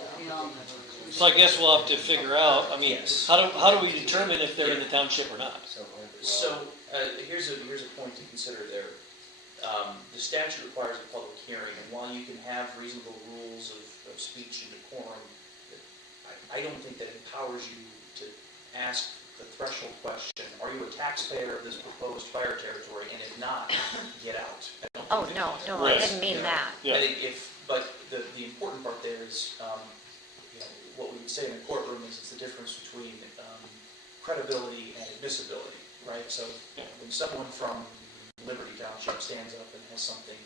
I guess we'll have to figure out, Yes. how do we determine if they're in the township or not? So, here's a point to consider there. The statute requires a public hearing, and while you can have reasonable rules of speech and decorum, I don't think that empowers you to ask the threshold question, are you a taxpayer of this proposed fire territory, and if not, get out. I don't Oh, think no, that- no, I didn't mean Yeah. that. Yeah. I think but the important part there is, what we would say in the courtroom is it's the difference between credibility and admissibility, right? So when someone from Liberty Township stands up and has something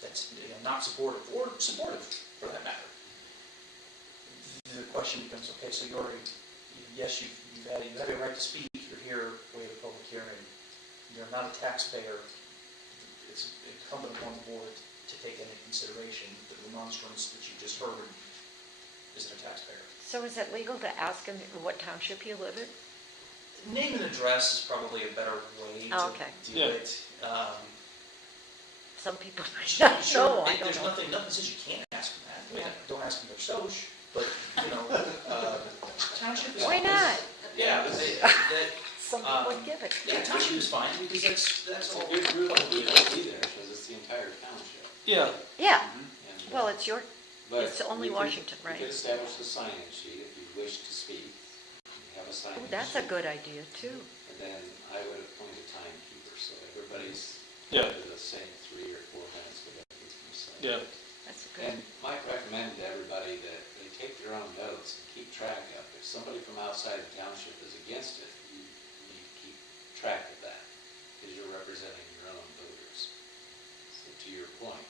that's not supportive, or supportive for that matter, the question becomes, okay, so you have a right to speak, you're here, we have a public hearing, you're not a taxpayer, it's incumbent upon the board to take into consideration the remonstrance that you just heard isn't a taxpayer. So is it legal to ask them what township you live in? Name and address is probably a better way Oh, to okay. do Yeah. it. Some people might Sure, not know, I don't there's know. nothing says you can't ask them that. I mean, don't ask them their SOCH, but, township is. Why not? Yeah, but Some people would give it. yeah, township is fine, because that's all. Your group will be there, because it's the entire township. Yeah. Yeah, And, well, it's but it's only we could- Washington, right? We could establish a sign-in sheet if you wish to speak. You have a sign-in sheet. that's a good idea too. And then I would appoint a timekeeper, so everybody's Yeah. to the same 3 or 4 minutes, whatever it's going to say. Yeah. That's good. And might recommend to everybody that they take their own notes and keep track of. If somebody from outside the township is against it, you need to keep track of that, because you're representing your own voters. So to your point,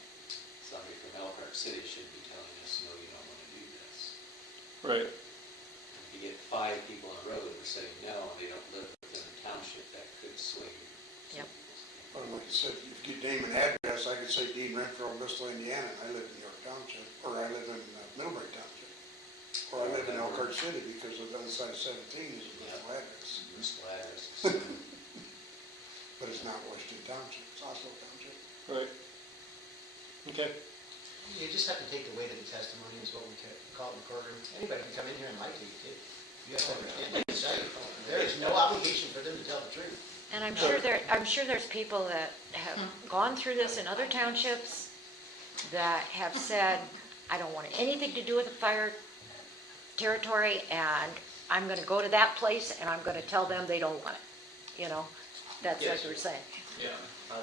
somebody from Elkhart City should be telling us, no, you don't want to do this. Right. If you get 5 people in a row that are saying no, and they don't live within the township, that could swing some Yep. people's opinion. But like I said, if you name an address, I could say Dean Renfro, Bristol, Indiana, and I live in York Township, or I live in Middlebury Township. Or I live in Elkhart City, because the other side of 17 is a Bristol address. Bristol address. But it's not Washington Township, it's Oslo Township. Right. Okay. You just have to take the weight of the testimony, is what we call it in the courtroom. Anybody can come in here and lie to you too. You have to understand what they say. There is no obligation for them to tell the truth. And I'm sure there's people that have gone through this in other townships that have said, I don't want anything to do with the fire territory, and I'm gonna go to that place and I'm gonna tell them they don't want it. That's Yes. what you're saying. Yeah,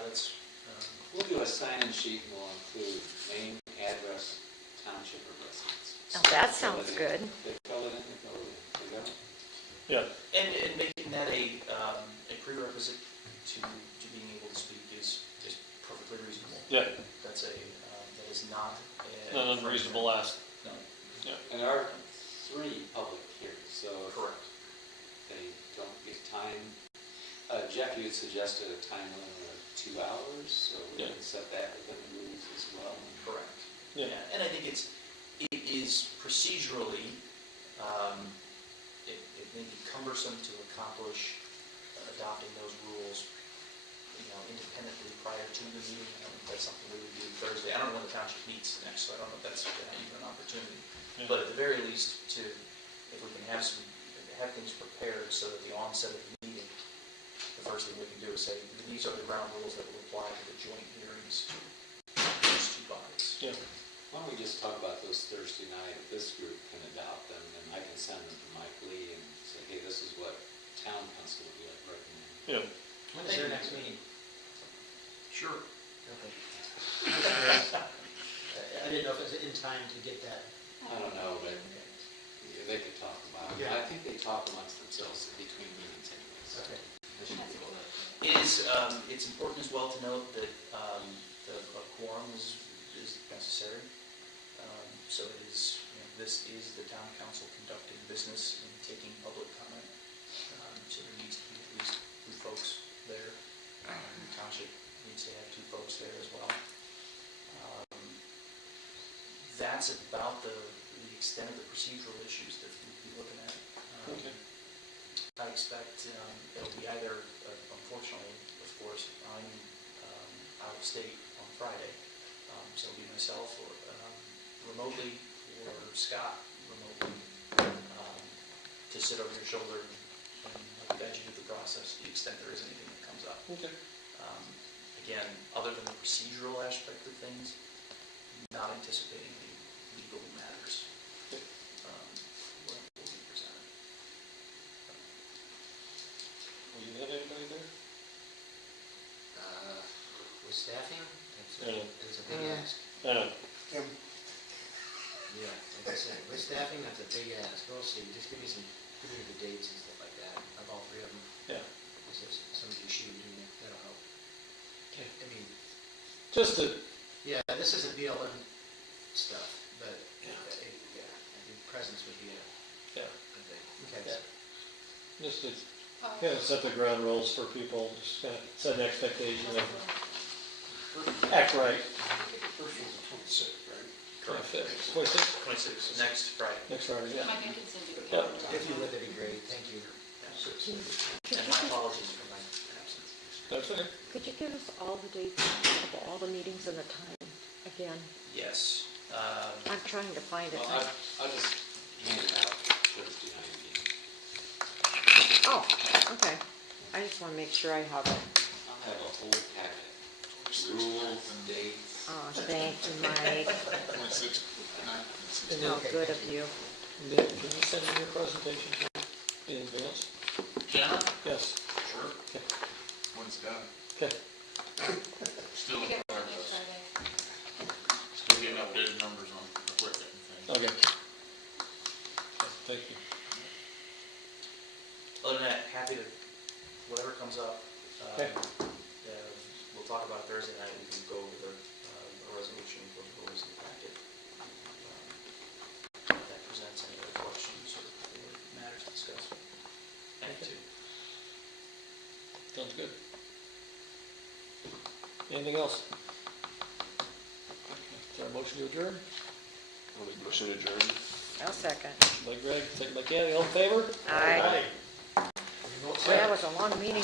that's, We'll do a sign-in sheet and we'll include name, address, township, or residence. Now, that sounds good. They fill it in, they fill it in. There you go. Yeah. And making that a prerequisite to being able to speak is perfectly reasonable. Yeah. That's that is not An unreasonable ask. No. Yeah. And there are 3 public hearings, so if Correct. they don't get time, Jeff, you had suggested a time limit of 2 hours, so we Yeah. can set that within the rules as well. Correct. Yeah. And I think it is procedurally, it may be cumbersome to accomplish adopting those rules, independently prior to the meeting. I don't think that's something we would do Thursday. I don't know when the township meets next, so I don't know if that's even an opportunity. Yeah. But at the very least, if we can have things prepared so that the onset of the meeting, the first thing we can do is say, these are the ground rules that will apply to the joint hearings of these 2 bodies. Yeah. Why don't we just talk about those Thursday night, if this group can adopt them, and I can send them to Mike Lee and say, hey, this is what town council would like recommend. Yeah. When is their next meeting? Sure. Okay. I didn't know if it was in time to get that. I don't know, but they could talk about it. Yeah. I think they talk amongst themselves between meetings anyways. Okay. It's important as well to note that a quorum is necessary. So this is the town council conducting business and taking public comment. So there needs to be at least 2 folks there. The township needs to have 2 folks there as well. That's about the extent of the procedural issues that we'll be looking at. Okay. I expect it'll be either, unfortunately, of course, I'm out of state on Friday, so it'll be myself or remotely or Scott remotely to sit over your shoulder and guide you through the process to the extent there is anything that comes up. Okay. Again, other than the procedural aspect of things, not anticipating any legal matters will be presented. Will you have anybody there? With staffing, Yeah. that's a big ask. I know. Tim, Yeah, like I said, with staffing, that's a big ask. We'll see, just give me the dates and stuff like that, of all 3 of them. Yeah. If somebody shoot me, that'll help. Okay. I mean, Just to, yeah, this isn't BLM stuff, but, Yeah. yeah, I think presence would be yeah, a thing. Okay. Yeah. just to kind of set the ground rules for people, just kind of set an expectation of act right. first one's the 26th, right? 26th. 26th? 26th, next Friday. Next Friday, yeah. Mike, I can send you a Yep. calendar. If you would, that'd be great, thank you. And my apologies for my absence. That's okay. Could you give us all the dates of all the meetings and the time again? Yes. I'm trying to find it. Well, I'll just hand it out Thursday night meeting. Oh, okay. I just want to make sure I have it. I'll have a whole packet, rules, dates. Oh, thank you, Mike. 26th, 9th, and 16th. How good of you. Nick, can you send me your presentation in advance? Shannon? Yes. Sure. Okay. When it's done. Okay. Still in Get one progress. Friday. Still getting updated numbers on equipment and things. Okay. Thank you. Other than that, happy to, whatever comes up, Okay. we'll talk about Thursday night, we can go over a resolution for the rules in the packet. If that presents any other questions or matters to discuss. Thank you. Sounds good. Anything else? Is there a motion to adjourn? I'll make a motion to adjourn. I'll second. Motion by Greg, second by Kathy, all in favor? Aye. Boy, that was a long meeting.